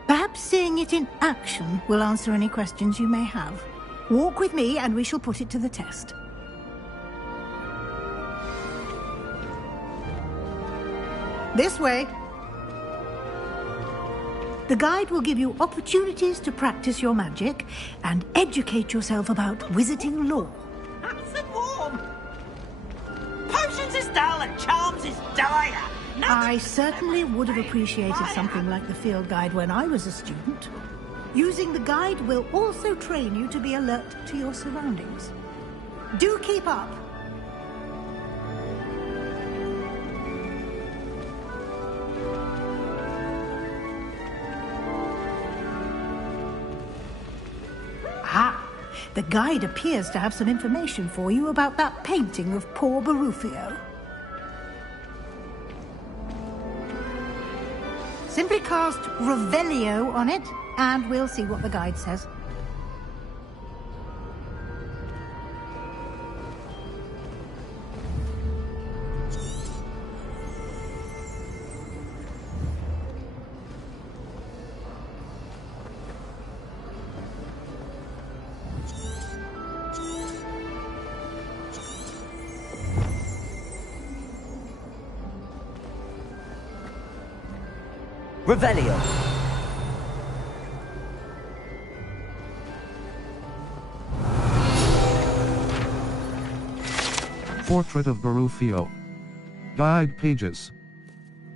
Perhaps seeing it in action will answer any questions you may have. Walk with me and we shall put it to the test. This way. The guide will give you opportunities to practice your magic and educate yourself about wizarding lore. Nice and warm. Potions is dull and charms is dire. I certainly would have appreciated something like the field guide when I was a student. Using the guide will also train you to be alert to your surroundings. Do keep up. Ah, the guide appears to have some information for you about that painting of poor Barufio. Simply cast Revelio on it, and we'll see what the guide says. Revelio! Portrait of Barufio. Guide pages.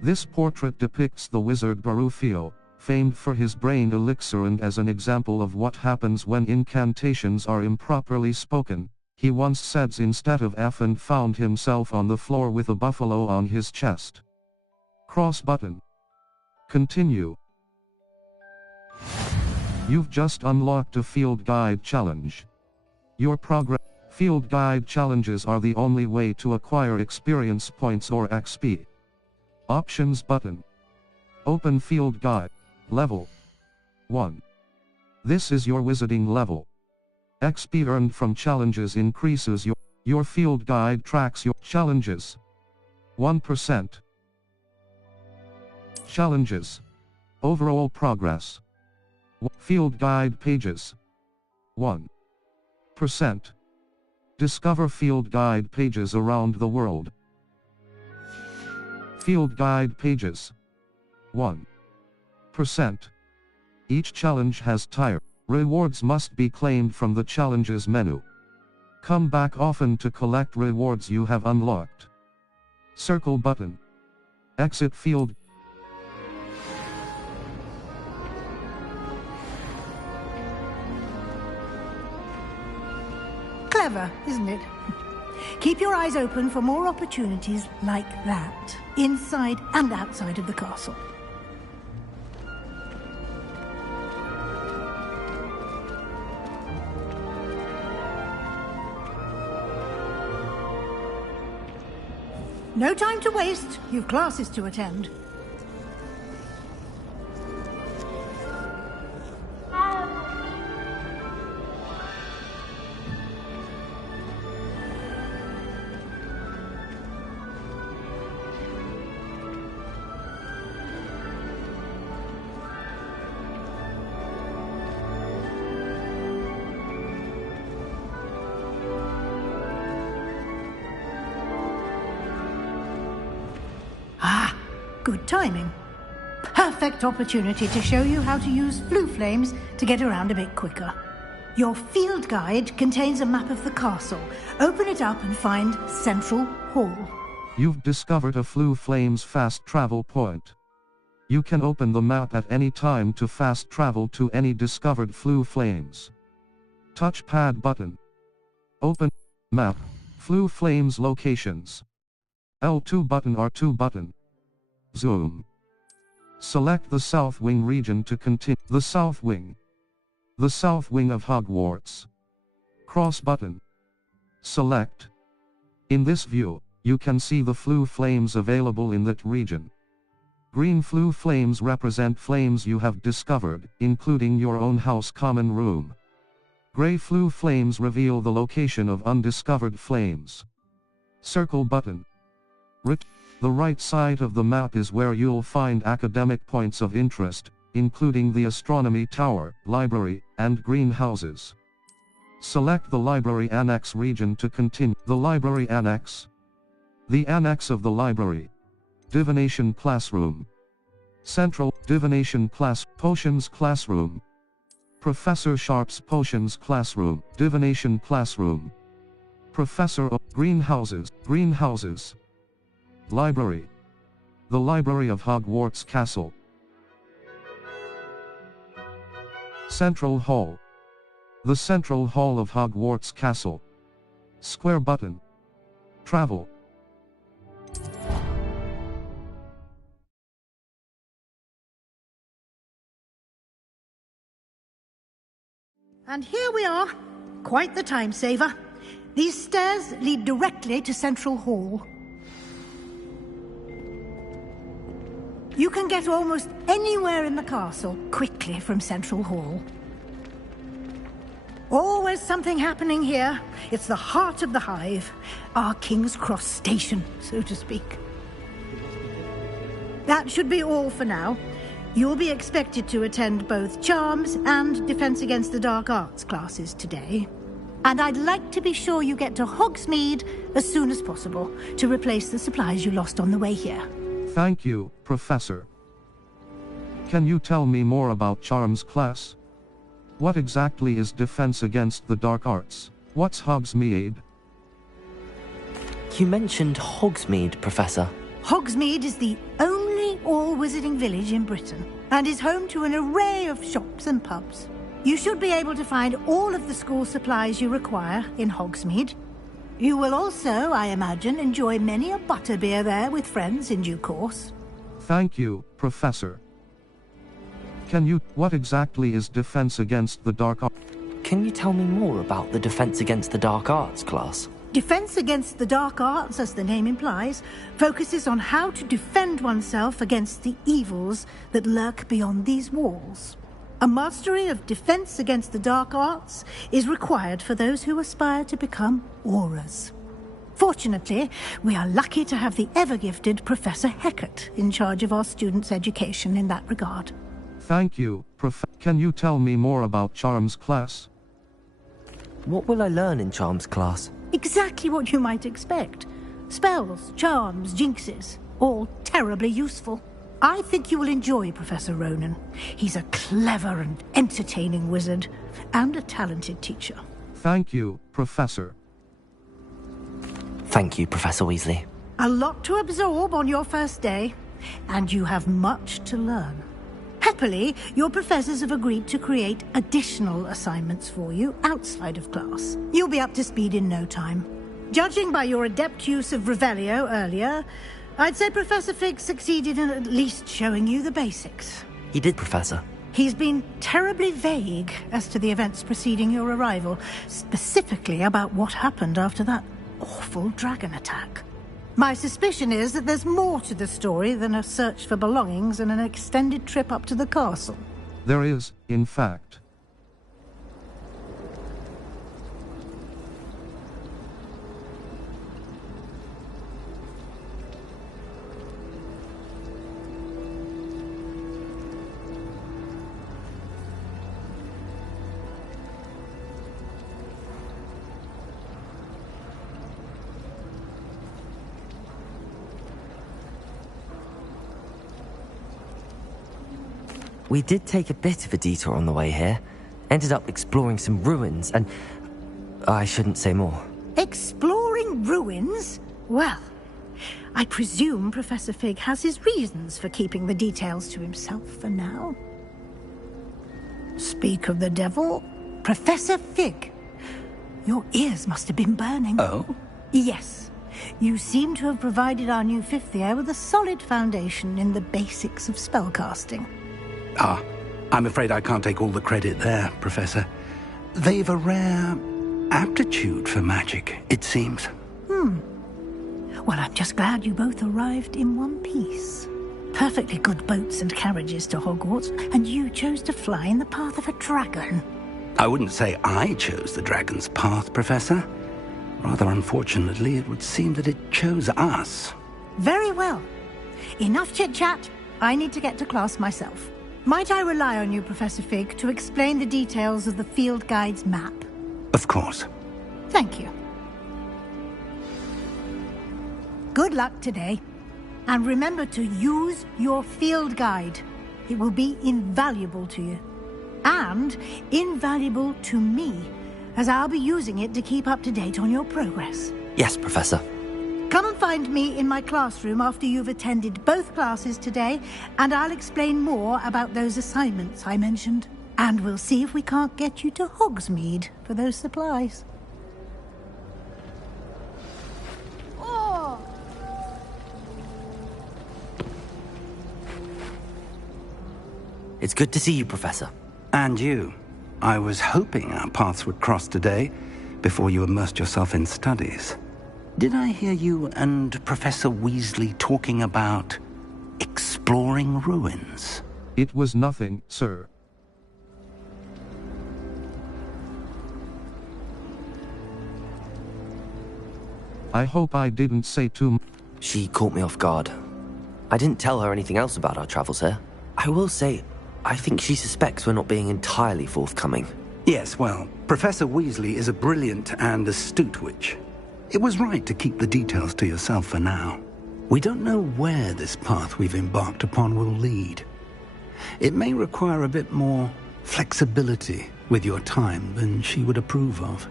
This portrait depicts the wizard Barufio, famed for his brain elixir and as an example of what happens when incantations are improperly spoken. He once said instead of F and found himself on the floor with a buffalo on his chest. Cross button. Continue. You've just unlocked a field guide challenge. Your progress. Field guide challenges are the only way to acquire experience points or XP. Options button. Open field guide. Level 1. This is your wizarding level. XP earned from challenges increases your field guide tracks your challenges. 1%. Challenges. Overall progress. Field guide pages. 1%. Discover field guide pages around the world. Field guide pages. 1%. Each challenge has tier. Rewards must be claimed from the challenges menu. Come back often to collect rewards you have unlocked. Circle button. Exit field. Clever, isn't it? Keep your eyes open for more opportunities like that, inside and outside of the castle. No time to waste. You've classes to attend. Good timing. Perfect opportunity to show you how to use flue flames to get around a bit quicker. Your field guide contains a map of the castle. Open it up and find Central Hall. You've discovered a flue flames fast travel point. You can open the map at any time to fast travel to any discovered flue flames. Touchpad button. Open map. Flue flames locations. L2 button R2 button. Zoom. Select the South Wing region to continue. The South Wing. The south wing of Hogwarts. Cross button. Select. In this view, you can see the flue flames available in that region. Green flue flames represent flames you have discovered, including your own house common room. Gray flue flames reveal the location of undiscovered flames. Circle button. The right side of the map is where you'll find academic points of interest, including the astronomy tower, library, and greenhouses. Select the library annex region to continue. The library annex. The annex of the library. Divination classroom. Central divination potions classroom. Professor Sharp's potions classroom. Divination classroom. Professor greenhouses. Library. The library of Hogwarts Castle. Central Hall. The Central Hall of Hogwarts Castle. Square button. Travel. And here we are. Quite the time saver. These stairs lead directly to Central Hall. You can get almost anywhere in the castle quickly from Central Hall. Always something happening here. It's the heart of the hive, our King's Cross station, so to speak. That should be all for now. You'll be expected to attend both Charms and Defense Against the Dark Arts classes today. And I'd like to be sure you get to Hogsmeade as soon as possible to replace the supplies you lost on the way here. Thank you, Professor. Can you tell me more about Charms class? What exactly is Defense Against the Dark Arts? What's Hogsmeade? You mentioned Hogsmeade, Professor. Hogsmeade is the only all-wizarding village in Britain, and is home to an array of shops and pubs. You should be able to find all of the school supplies you require in Hogsmeade. You will also, I imagine, enjoy many a butterbeer there with friends in due course. Thank you, Professor. What exactly is Defense Against the Dark Arts? Can you tell me more about the Defense Against the Dark Arts class? Defense Against the Dark Arts, as the name implies, focuses on how to defend oneself against the evils that lurk beyond these walls. A mastery of Defense Against the Dark Arts is required for those who aspire to become Aurors. Fortunately, we are lucky to have the ever-gifted Professor Hecat in charge of our students' education in that regard. Thank you, Can you tell me more about Charms class? What will I learn in Charms class? Exactly what you might expect. Spells, charms, jinxes, all terribly useful. I think you will enjoy Professor Ronan. He's a clever and entertaining wizard, and a talented teacher. Thank you, Professor. Thank you, Professor Weasley. A lot to absorb on your first day, and you have much to learn. Happily, your professors have agreed to create additional assignments for you outside of class. You'll be up to speed in no time. Judging by your adept use of Revelio earlier, I'd say Professor Fig succeeded in at least showing you the basics. He did, Professor. He's been terribly vague as to the events preceding your arrival, specifically about what happened after that awful dragon attack. My suspicion is that there's more to the story than a search for belongings and an extended trip up to the castle. There is, in fact. We did take a bit of a detour on the way here. Ended up exploring some ruins and... I shouldn't say more. Exploring ruins? Well, I presume Professor Fig has his reasons for keeping the details to himself for now. Speak of the devil, Professor Fig. Your ears must have been burning. Oh? Yes. You seem to have provided our new fifth year with a solid foundation in the basics of spellcasting. Ah, I'm afraid I can't take all the credit there, Professor. They've a rare aptitude for magic, it seems. Well, I'm just glad you both arrived in one piece. Perfectly good boats and carriages to Hogwarts, and you chose to fly in the path of a dragon. I wouldn't say I chose the dragon's path, Professor. Rather unfortunately, it would seem that it chose us. Very well. Enough chit-chat. I need to get to class myself. Might I rely on you, Professor Fig, to explain the details of the field guide's map? Of course. Thank you. Good luck today. And remember to use your field guide. It will be invaluable to you. And invaluable to me, as I'll be using it to keep up to date on your progress. Yes, Professor. Come and find me in my classroom after you've attended both classes today, and I'll explain more about those assignments I mentioned. And we'll see if we can't get you to Hogsmeade for those supplies. It's good to see you, Professor. And you. I was hoping our paths would cross today, before you immersed yourself in studies. Did I hear you and Professor Weasley talking about exploring ruins? It was nothing, sir. I hope I didn't say too much. She caught me off guard. I didn't tell her anything else about our travels here. I will say, I think she suspects we're not being entirely forthcoming. Yes, well, Professor Weasley is a brilliant and astute witch. It was right to keep the details to yourself for now. We don't know where this path we've embarked upon will lead. It may require a bit more flexibility with your time than she would approve of.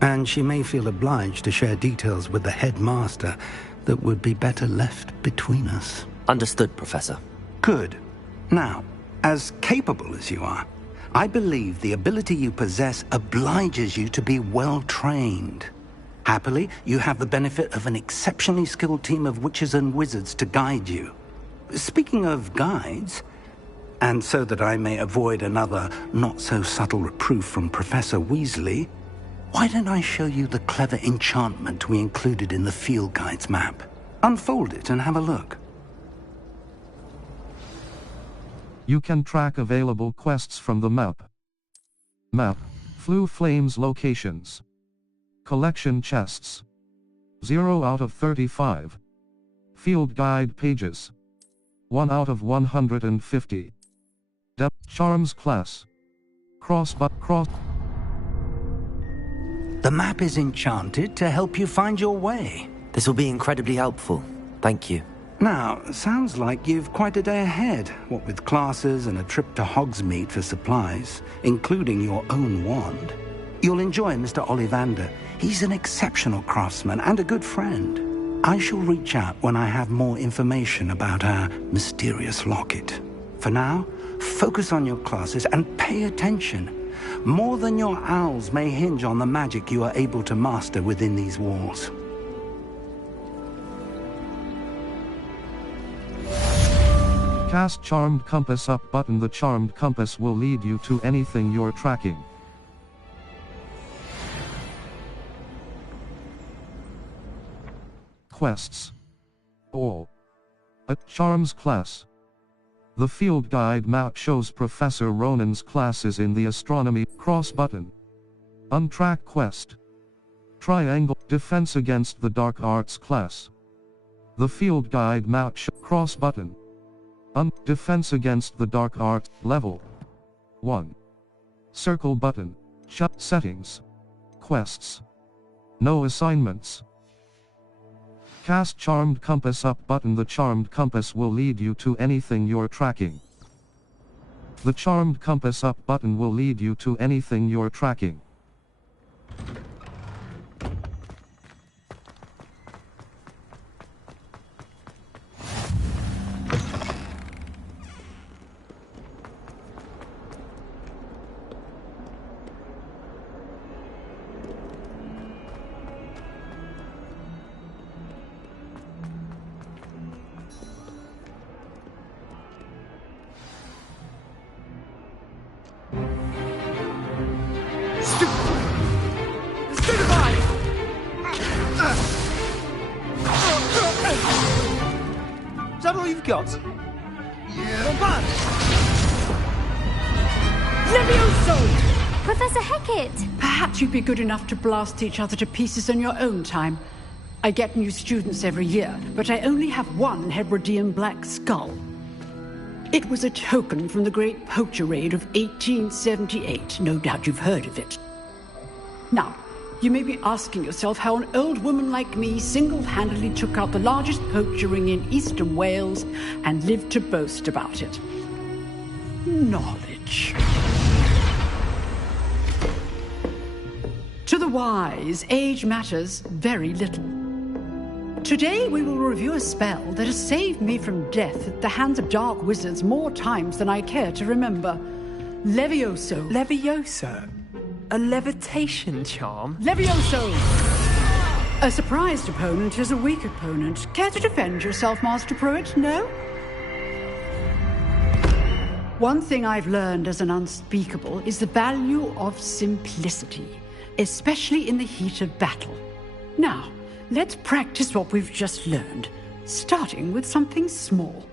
And she may feel obliged to share details with the headmaster that would be better left between us. Understood, Professor. Good. Now, as capable as you are, I believe the ability you possess obliges you to be well trained. Happily, you have the benefit of an exceptionally skilled team of witches and wizards to guide you. Speaking of guides, and so that I may avoid another not-so-subtle reproof from Professor Weasley, why don't I show you the clever enchantment we included in the field guide's map? Unfold it and have a look. You can track available quests from the map. Map. Flue Flames locations. Collection chests. 0 out of 35. Field guide pages. 1 out of 150. Depth Charms class. Cross. The map is enchanted to help you find your way. This will be incredibly helpful. Thank you. Now, sounds like you've quite a day ahead, what with classes and a trip to Hogsmeade for supplies, including your own wand. You'll enjoy Mr. Ollivander. He's an exceptional craftsman and a good friend. I shall reach out when I have more information about our mysterious locket. For now, focus on your classes and pay attention. More than your owls may hinge on the magic you are able to master within these walls. Cast Charmed Compass up button. The Charmed Compass will lead you to anything you're tracking. Quests. All. A Charms class. The field guide map shows Professor Ronan's classes in the astronomy cross button. Untrack quest. Triangle Defense against the Dark Arts class. The field guide map cross button. Defense against the Dark Arts level 1. Circle button. Settings. Quests. No assignments. Cast Charmed Compass up button. The Charmed Compass will lead you to anything you're tracking. The Charmed Compass up button will lead you to anything you're tracking. you've got? Levioso! Professor Hackett! Perhaps you'd be good enough to blast each other to pieces in your own time. I get new students every year, but I only have one Hebridean black skull. It was a token from the Great Poacher Raid of 1878. No doubt you've heard of it. Now, you may be asking yourself how an old woman like me single-handedly took out the largest poacher ring in eastern Wales and lived to boast about it. Knowledge. To the wise, age matters very little. Today we will review a spell that has saved me from death at the hands of dark wizards more times than I care to remember. Levioso. Levioso? A levitation charm? Levioso! A surprised opponent is a weak opponent. Care to defend yourself, Master Pruitt? No? One thing I've learned as an unspeakable is the value of simplicity, especially in the heat of battle. Now, let's practice what we've just learned, starting with something small.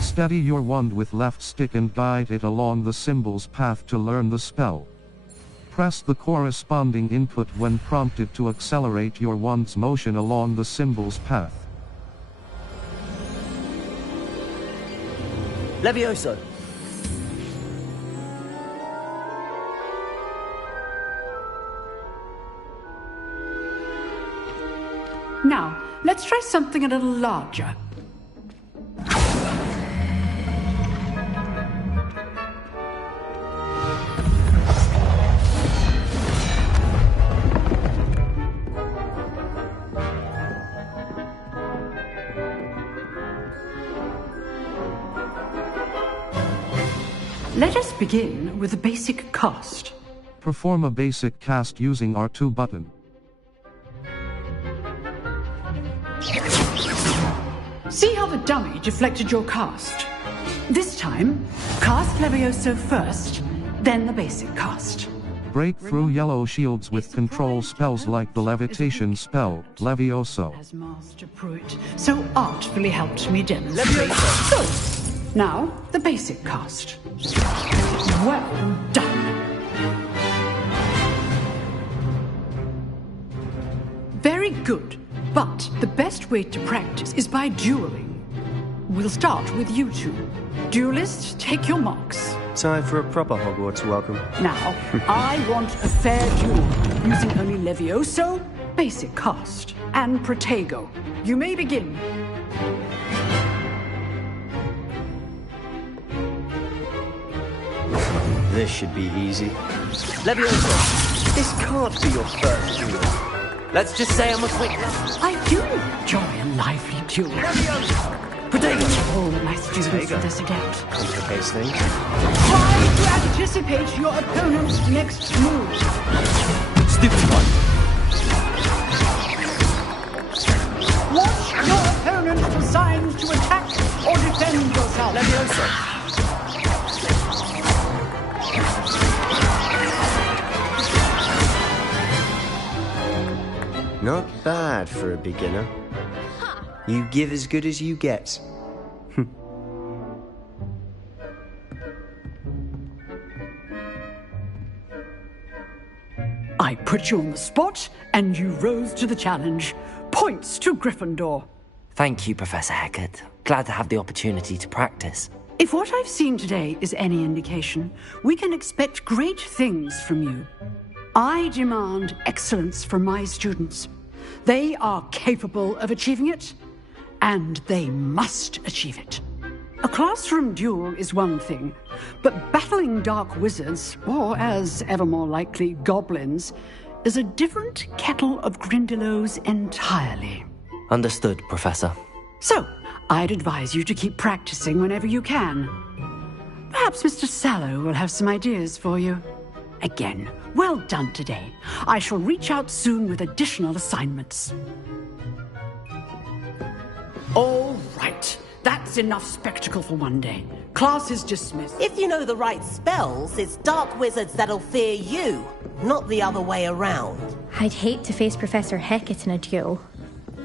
Steady your wand with left stick and guide it along the symbol's path to learn the spell. Press the corresponding input when prompted to accelerate your wand's motion along the symbol's path. Levioso! Now, let's try something a little larger. Let us begin with the basic cast. Perform a basic cast using R2 button. See how the dummy deflected your cast? This time, cast Levioso first, then the basic cast. Break through yellow shields with control spells like the levitation spell, Levioso. As Master Pruitt so artfully helped me demonstrate. So, now, the basic cast. Well done. Very good. But the best way to practice is by dueling. We'll start with you two. Duelists, take your marks. Time for a proper Hogwarts welcome. Now, I want a fair duel, using only Levioso, basic cast, and Protego. You may begin. This should be easy. Levioso, this can't be your first duel. Let's just say I'm a quick... I do enjoy a lively duel. Protego! All my students with this adept. Complicates things. Try to anticipate your opponent's next move. Stupid one. Watch your opponent for signs to attack or defend yourself. Levioso. Not bad for a beginner. You give as good as you get. I put you on the spot, and you rose to the challenge. Points to Gryffindor. Thank you, Professor Hackett. Glad to have the opportunity to practice. If what I've seen today is any indication, we can expect great things from you. I demand excellence from my students. They are capable of achieving it, and they must achieve it. A classroom duel is one thing, but battling dark wizards, or as ever more likely, goblins, is a different kettle of Grindylows entirely. Understood, Professor. So, I'd advise you to keep practicing whenever you can. Perhaps Mr. Sallow will have some ideas for you. Again, well done today. I shall reach out soon with additional assignments. All right. That's enough spectacle for one day. Class is dismissed. If you know the right spells, it's dark wizards that'll fear you, not the other way around. I'd hate to face Professor Hackett in a duel.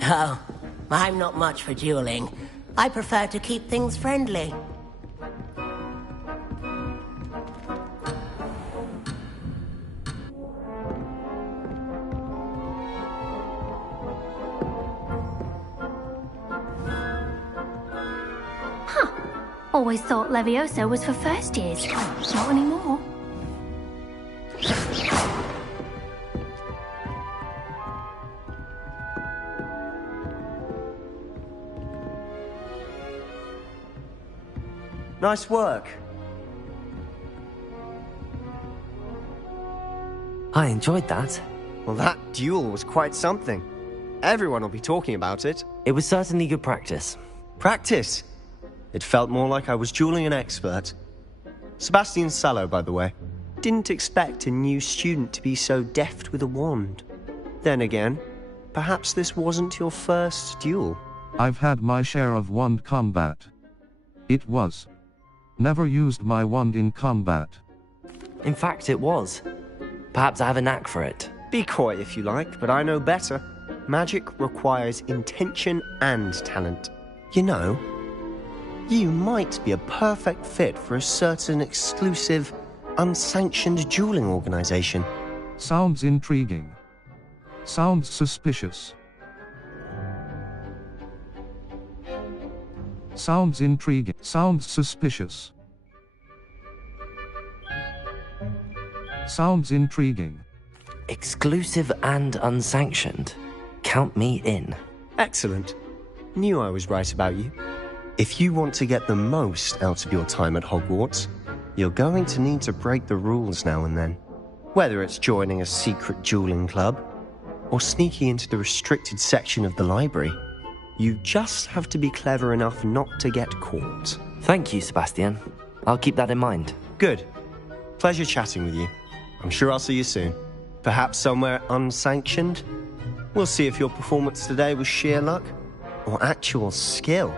Oh, I'm not much for dueling. I prefer to keep things friendly. Always thought Levioso was for first years. Not anymore. Nice work. I enjoyed that. Well, that duel was quite something. Everyone will be talking about it. It was certainly good practice. Practice? It felt more like I was dueling an expert. Sebastian Sallow, by the way. Didn't expect a new student to be so deft with a wand. Then again, perhaps this wasn't your first duel. I've had my share of wand combat. It was. Never used my wand in combat. In fact, it was. Perhaps I have a knack for it. Be coy if you like, but I know better. Magic requires intention and talent. You know, you might be a perfect fit for a certain exclusive, unsanctioned dueling organization. Sounds intriguing. Sounds suspicious. Sounds intriguing. Sounds suspicious. Sounds intriguing. Exclusive and unsanctioned. Count me in. Excellent. Knew I was right about you. If you want to get the most out of your time at Hogwarts, you're going to need to break the rules now and then. Whether it's joining a secret dueling club, or sneaking into the restricted section of the library, you just have to be clever enough not to get caught. Thank you, Sebastian. I'll keep that in mind. Good. Pleasure chatting with you. I'm sure I'll see you soon. Perhaps somewhere unsanctioned? We'll see if your performance today was sheer luck or actual skill.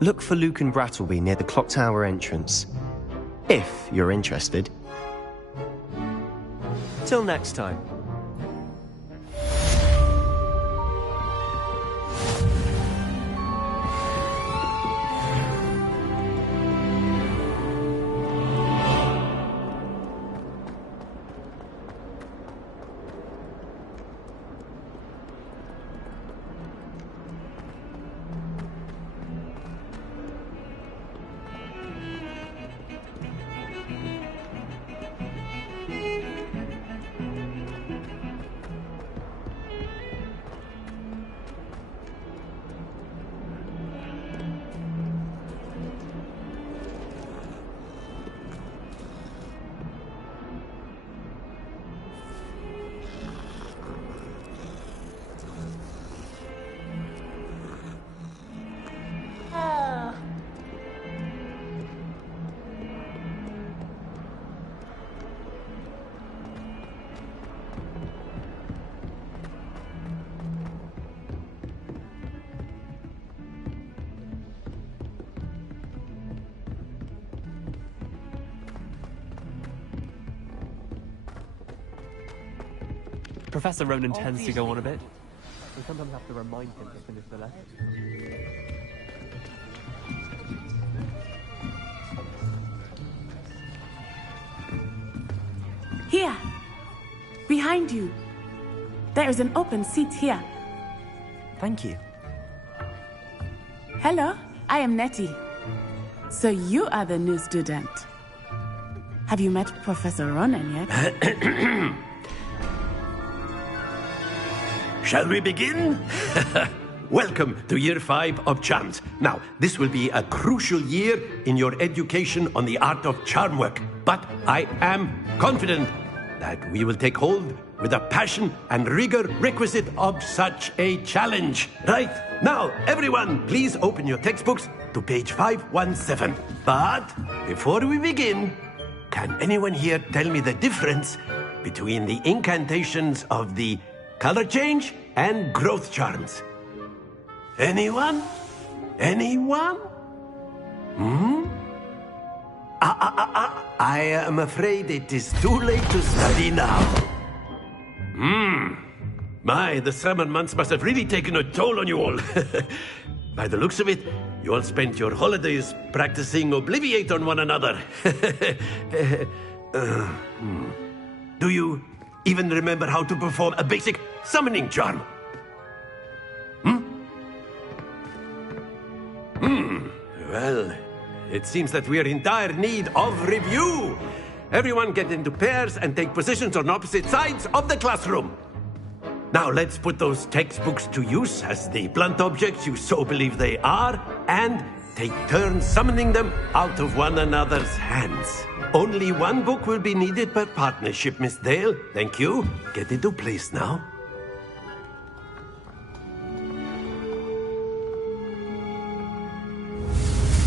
Look for Luke and Brattleby near the clock tower entrance, if you're interested. Till next time. Professor Ronan tends to go on a bit. We sometimes have to remind him to finish the lesson. Here! Behind you! There is an open seat here. Thank you. Hello, I am Nettie. So you are the new student. Have you met Professor Ronan yet? Shall we begin? Welcome to Year 5 of Charms. Now, this will be a crucial year in your education on the art of charm work. But I am confident that we will take hold with the passion and rigor requisite of such a challenge. Right, now, everyone, please open your textbooks to page 517. But before we begin, can anyone here tell me the difference between the incantations of the color change and growth charms? Anyone? Anyone? I am afraid it is too late to study now. My, the summer months must have really taken a toll on you all. By the looks of it, you all spent your holidays practicing Obliviate on one another. Do you even remember how to perform a basic summoning charm? Well, it seems that we are in dire need of review. Everyone get into pairs and take positions on opposite sides of the classroom. Now let's put those textbooks to use as the blunt objects you so believe they are, and take turns summoning them out of one another's hands. Only one book will be needed per partnership, Miss Dale. Thank you. Get into place now.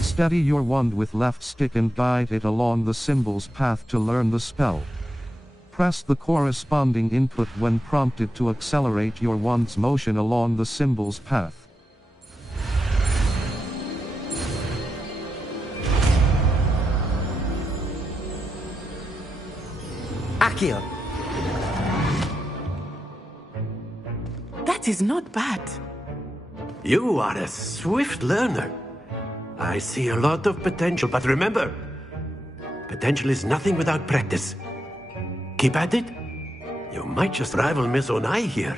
Steady your wand with left stick and guide it along the symbol's path to learn the spell. Press the corresponding input when prompted to accelerate your wand's motion along the symbol's path. Accio! That is not bad. You are a swift learner. I see a lot of potential, but remember, potential is nothing without practice. Keep at it. You might just rival Miss Onai here.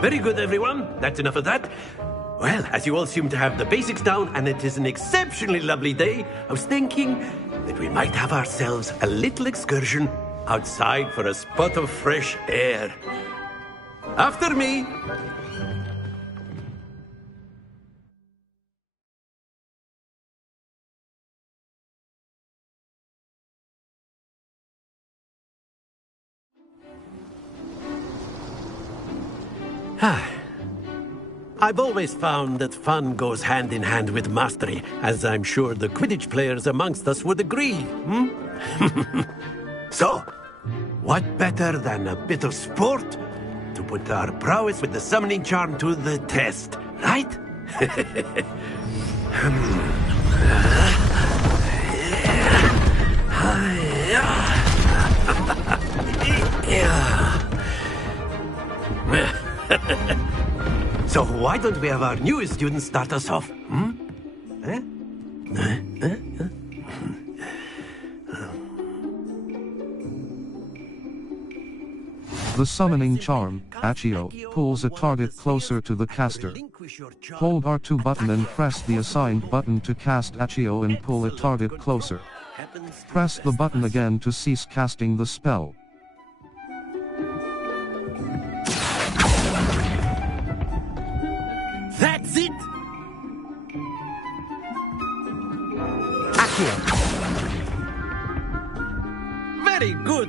Very good, everyone. That's enough of that. Well, as you all seem to have the basics down, and it is an exceptionally lovely day, I was thinking that we might have ourselves a little excursion outside for a spot of fresh air. After me. I've always found that fun goes hand in hand with mastery, as I'm sure the Quidditch players amongst us would agree. So, what better than a bit of sport to put our prowess with the summoning charm to the test, right? So why don't we have our newest student start us off? The summoning charm, Accio, pulls a target closer to the caster. Hold R2 button and press the assigned button to cast Accio and pull a target closer. Press the button again to cease casting the spell. That's it! Accio! Very good!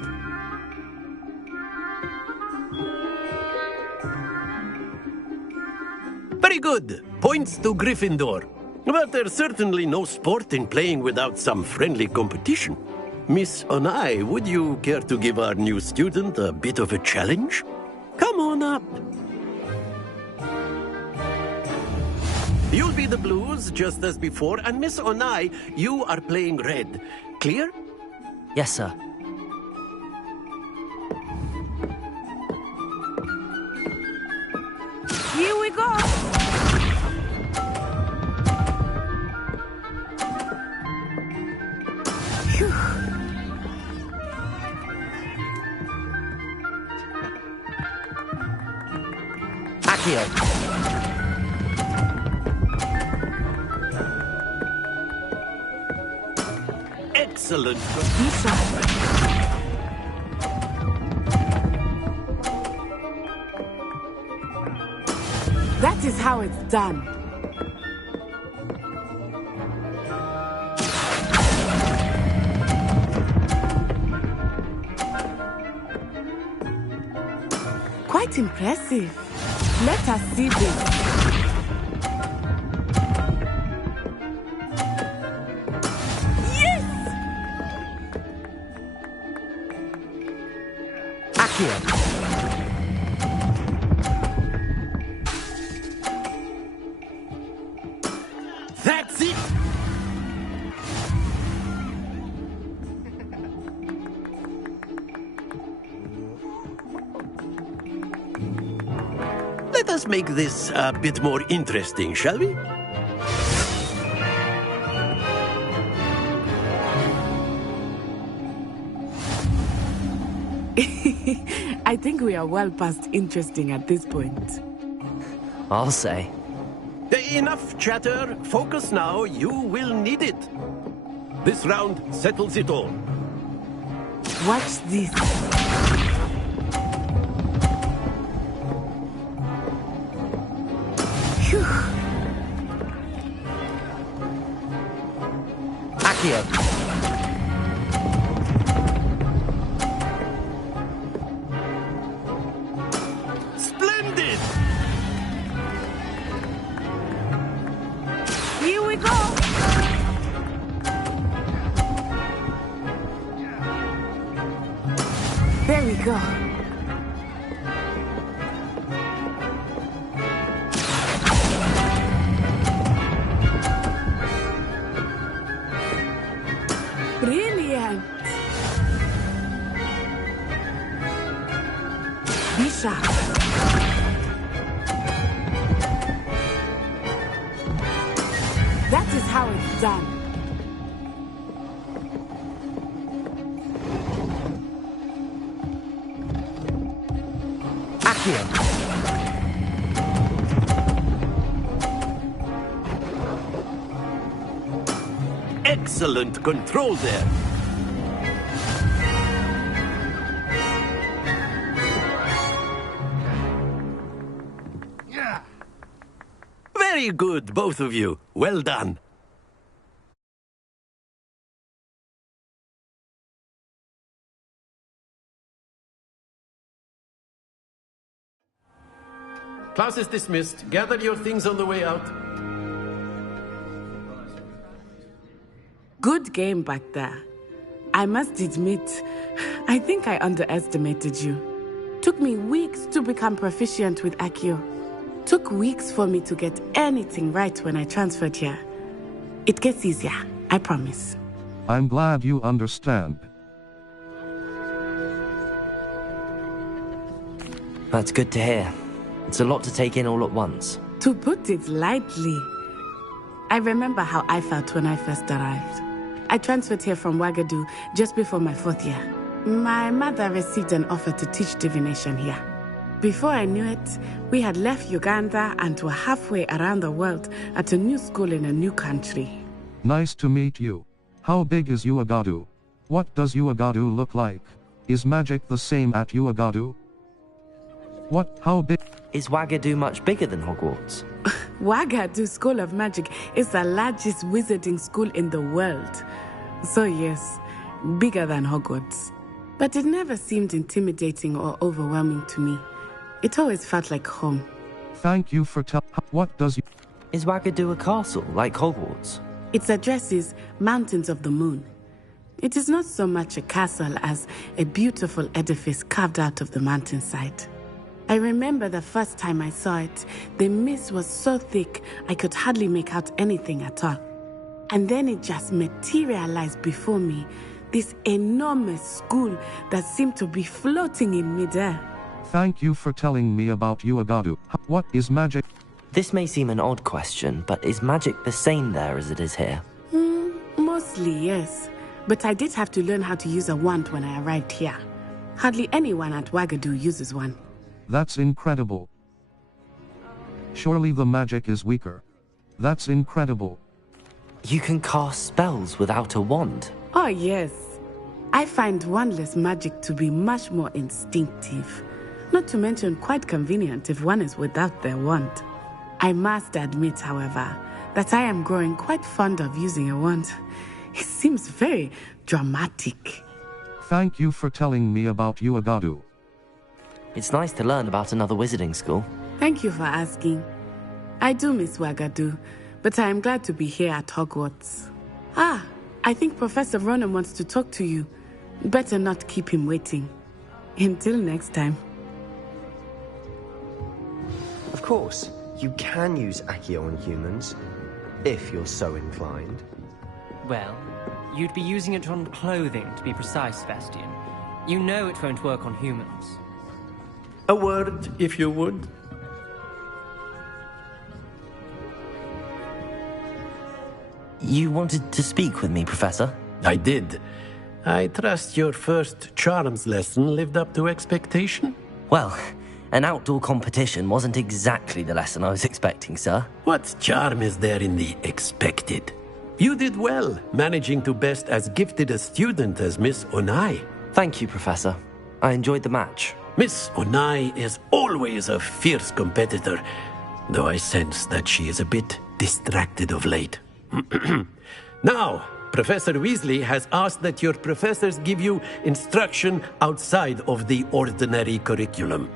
Very good! Points to Gryffindor. But there's certainly no sport in playing without some friendly competition. Miss Onai, would you care to give our new student a bit of a challenge? Come on up. You'll be the blues, just as before, and Miss Onai, you are playing red. Clear? Yes, sir. Here we go! Phew. Accio! Excellent. That is how it's done. Quite impressive. Let us see this. That's it! us make this a bit more interesting, shall we? I think we are well past interesting at this point. I'll say. Enough chatter. Focus now. You will need it. This round settles it all. Watch this. Phew. Accio. Splendid! Here we go! There we go. Brilliant! Be sharp. That is how it's done. Accio. Excellent control there. Very good, both of you. Well done. Class is dismissed. Gather your things on the way out. Good game back there. I must admit, I think I underestimated you. Took me weeks to become proficient with Accio. Took weeks for me to get anything right when I transferred here. It gets easier, I promise. I'm glad you understand. That's good to hear. It's a lot to take in all at once. To put it lightly, I remember how I felt when I first arrived. I transferred here from Wagadu just before my 4th year. My mother received an offer to teach divination here. Before I knew it, we had left Uganda and were halfway around the world at a new school in a new country. Nice to meet you. How big is Uagadu? What does Uagadu look like? Is magic the same at Uagadu? How big? Is Wagadu much bigger than Hogwarts? Wagadu School of Magic is the largest wizarding school in the world. So yes, bigger than Hogwarts. But it never seemed intimidating or overwhelming to me. It always felt like home. Thank you for what does you... Is Wagadu a castle, like Hogwarts? Its address is Mountains of the Moon. It is not so much a castle as a beautiful edifice carved out of the mountainside. I remember the first time I saw it, the mist was so thick I could hardly make out anything at all. And then it just materialized before me, this enormous school that seemed to be floating in midair. Thank you for telling me about Uagadu. What is magic? This may seem an odd question, but is magic the same there as it is here? Mostly, yes. But I did have to learn how to use a wand when I arrived here. Hardly anyone at Wagadu uses one. That's incredible. Surely the magic is weaker. That's incredible. You can cast spells without a wand? Oh, yes. I find wandless magic to be much more instinctive. Not to mention quite convenient if one is without their wand. I must admit, however, that I am growing quite fond of using a wand. It seems very dramatic. Thank you for telling me about Uagadu. It's nice to learn about another wizarding school. Thank you for asking. I do miss Wagadu, but I am glad to be here at Hogwarts. I think Professor Ronan wants to talk to you. Better not keep him waiting. Until next time. Of course, you can use Accio on humans, if you're so inclined. Well, you'd be using it on clothing, to be precise, Sebastian. You know it won't work on humans. A word, if you would. You wanted to speak with me, Professor? I did. I trust your first charms lesson lived up to expectation? Well, an outdoor competition wasn't exactly the lesson I was expecting, sir. What charm is there in the expected? You did well, managing to best as gifted a student as Miss Onai. Thank you, Professor. I enjoyed the match. Miss Onai is always a fierce competitor, though I sense that she is a bit distracted of late. Now, Professor Weasley has asked that your professors give you instruction outside of the ordinary curriculum.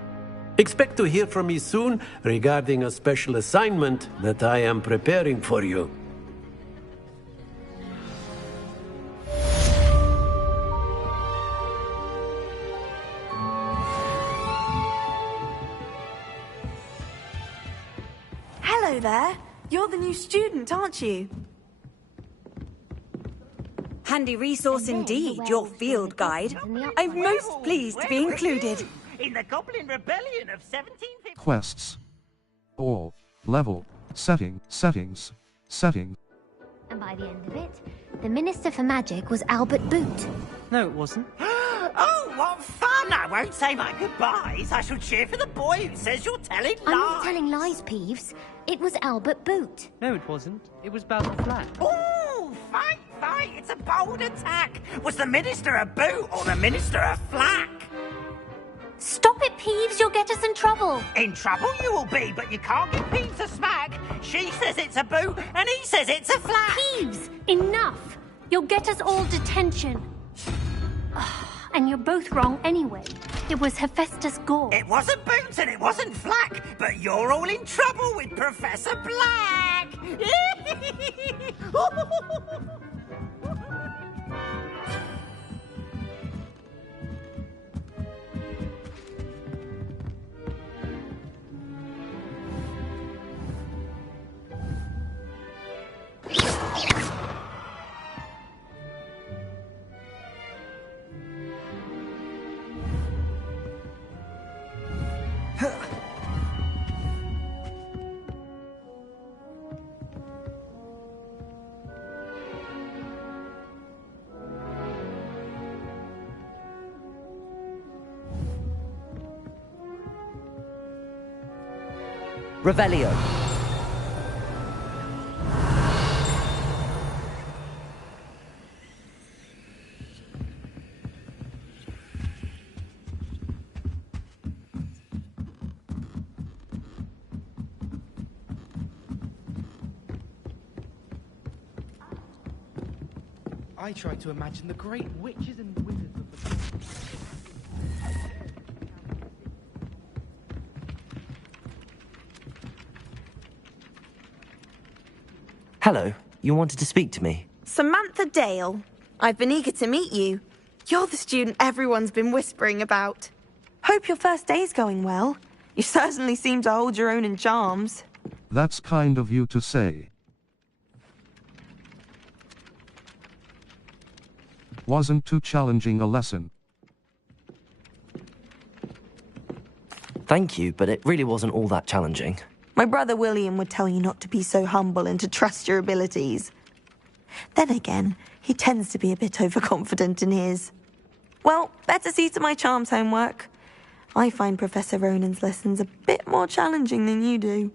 Expect to hear from me soon regarding a special assignment that I am preparing for you. Hello there. You're the new student, aren't you? Handy resource indeed, your field guide. I'm most pleased to be included. In the Goblin Rebellion of 1750... Quests. All. Level. Settings. And by the end of it, the Minister for Magic was Albert Boot. No, it wasn't. Oh, what fun! I won't say my goodbyes. I shall cheer for the boy who says you're telling lies. I'm not telling lies, Peeves. It was Albert Boot. No, it wasn't. It was Basil Flack. Ooh, fight! It's a bold attack. Was the Minister a boot or the Minister a flack? Stop it, Peeves. You'll get us in trouble. In trouble you will be, but you can't give Peeves a smack. She says it's a boot, and he says it's a flack. Peeves, enough. You'll get us all detention. And you're both wrong anyway. It was Hephaestus Gore. It wasn't Boots and it wasn't Flack, but you're all in trouble with Professor Black. Revelio. I try to imagine the great witches and wizards of the... Hello, you wanted to speak to me? Samantha Dale. I've been eager to meet you. You're the student everyone's been whispering about. Hope your first day's going well. You certainly seem to hold your own in charms. That's kind of you to say. Wasn't too challenging a lesson. Thank you, but it really wasn't all that challenging. My brother William would tell you not to be so humble and to trust your abilities. Then again, he tends to be a bit overconfident in his. Well, better see to my charms homework. I find Professor Ronan's lessons a bit more challenging than you do.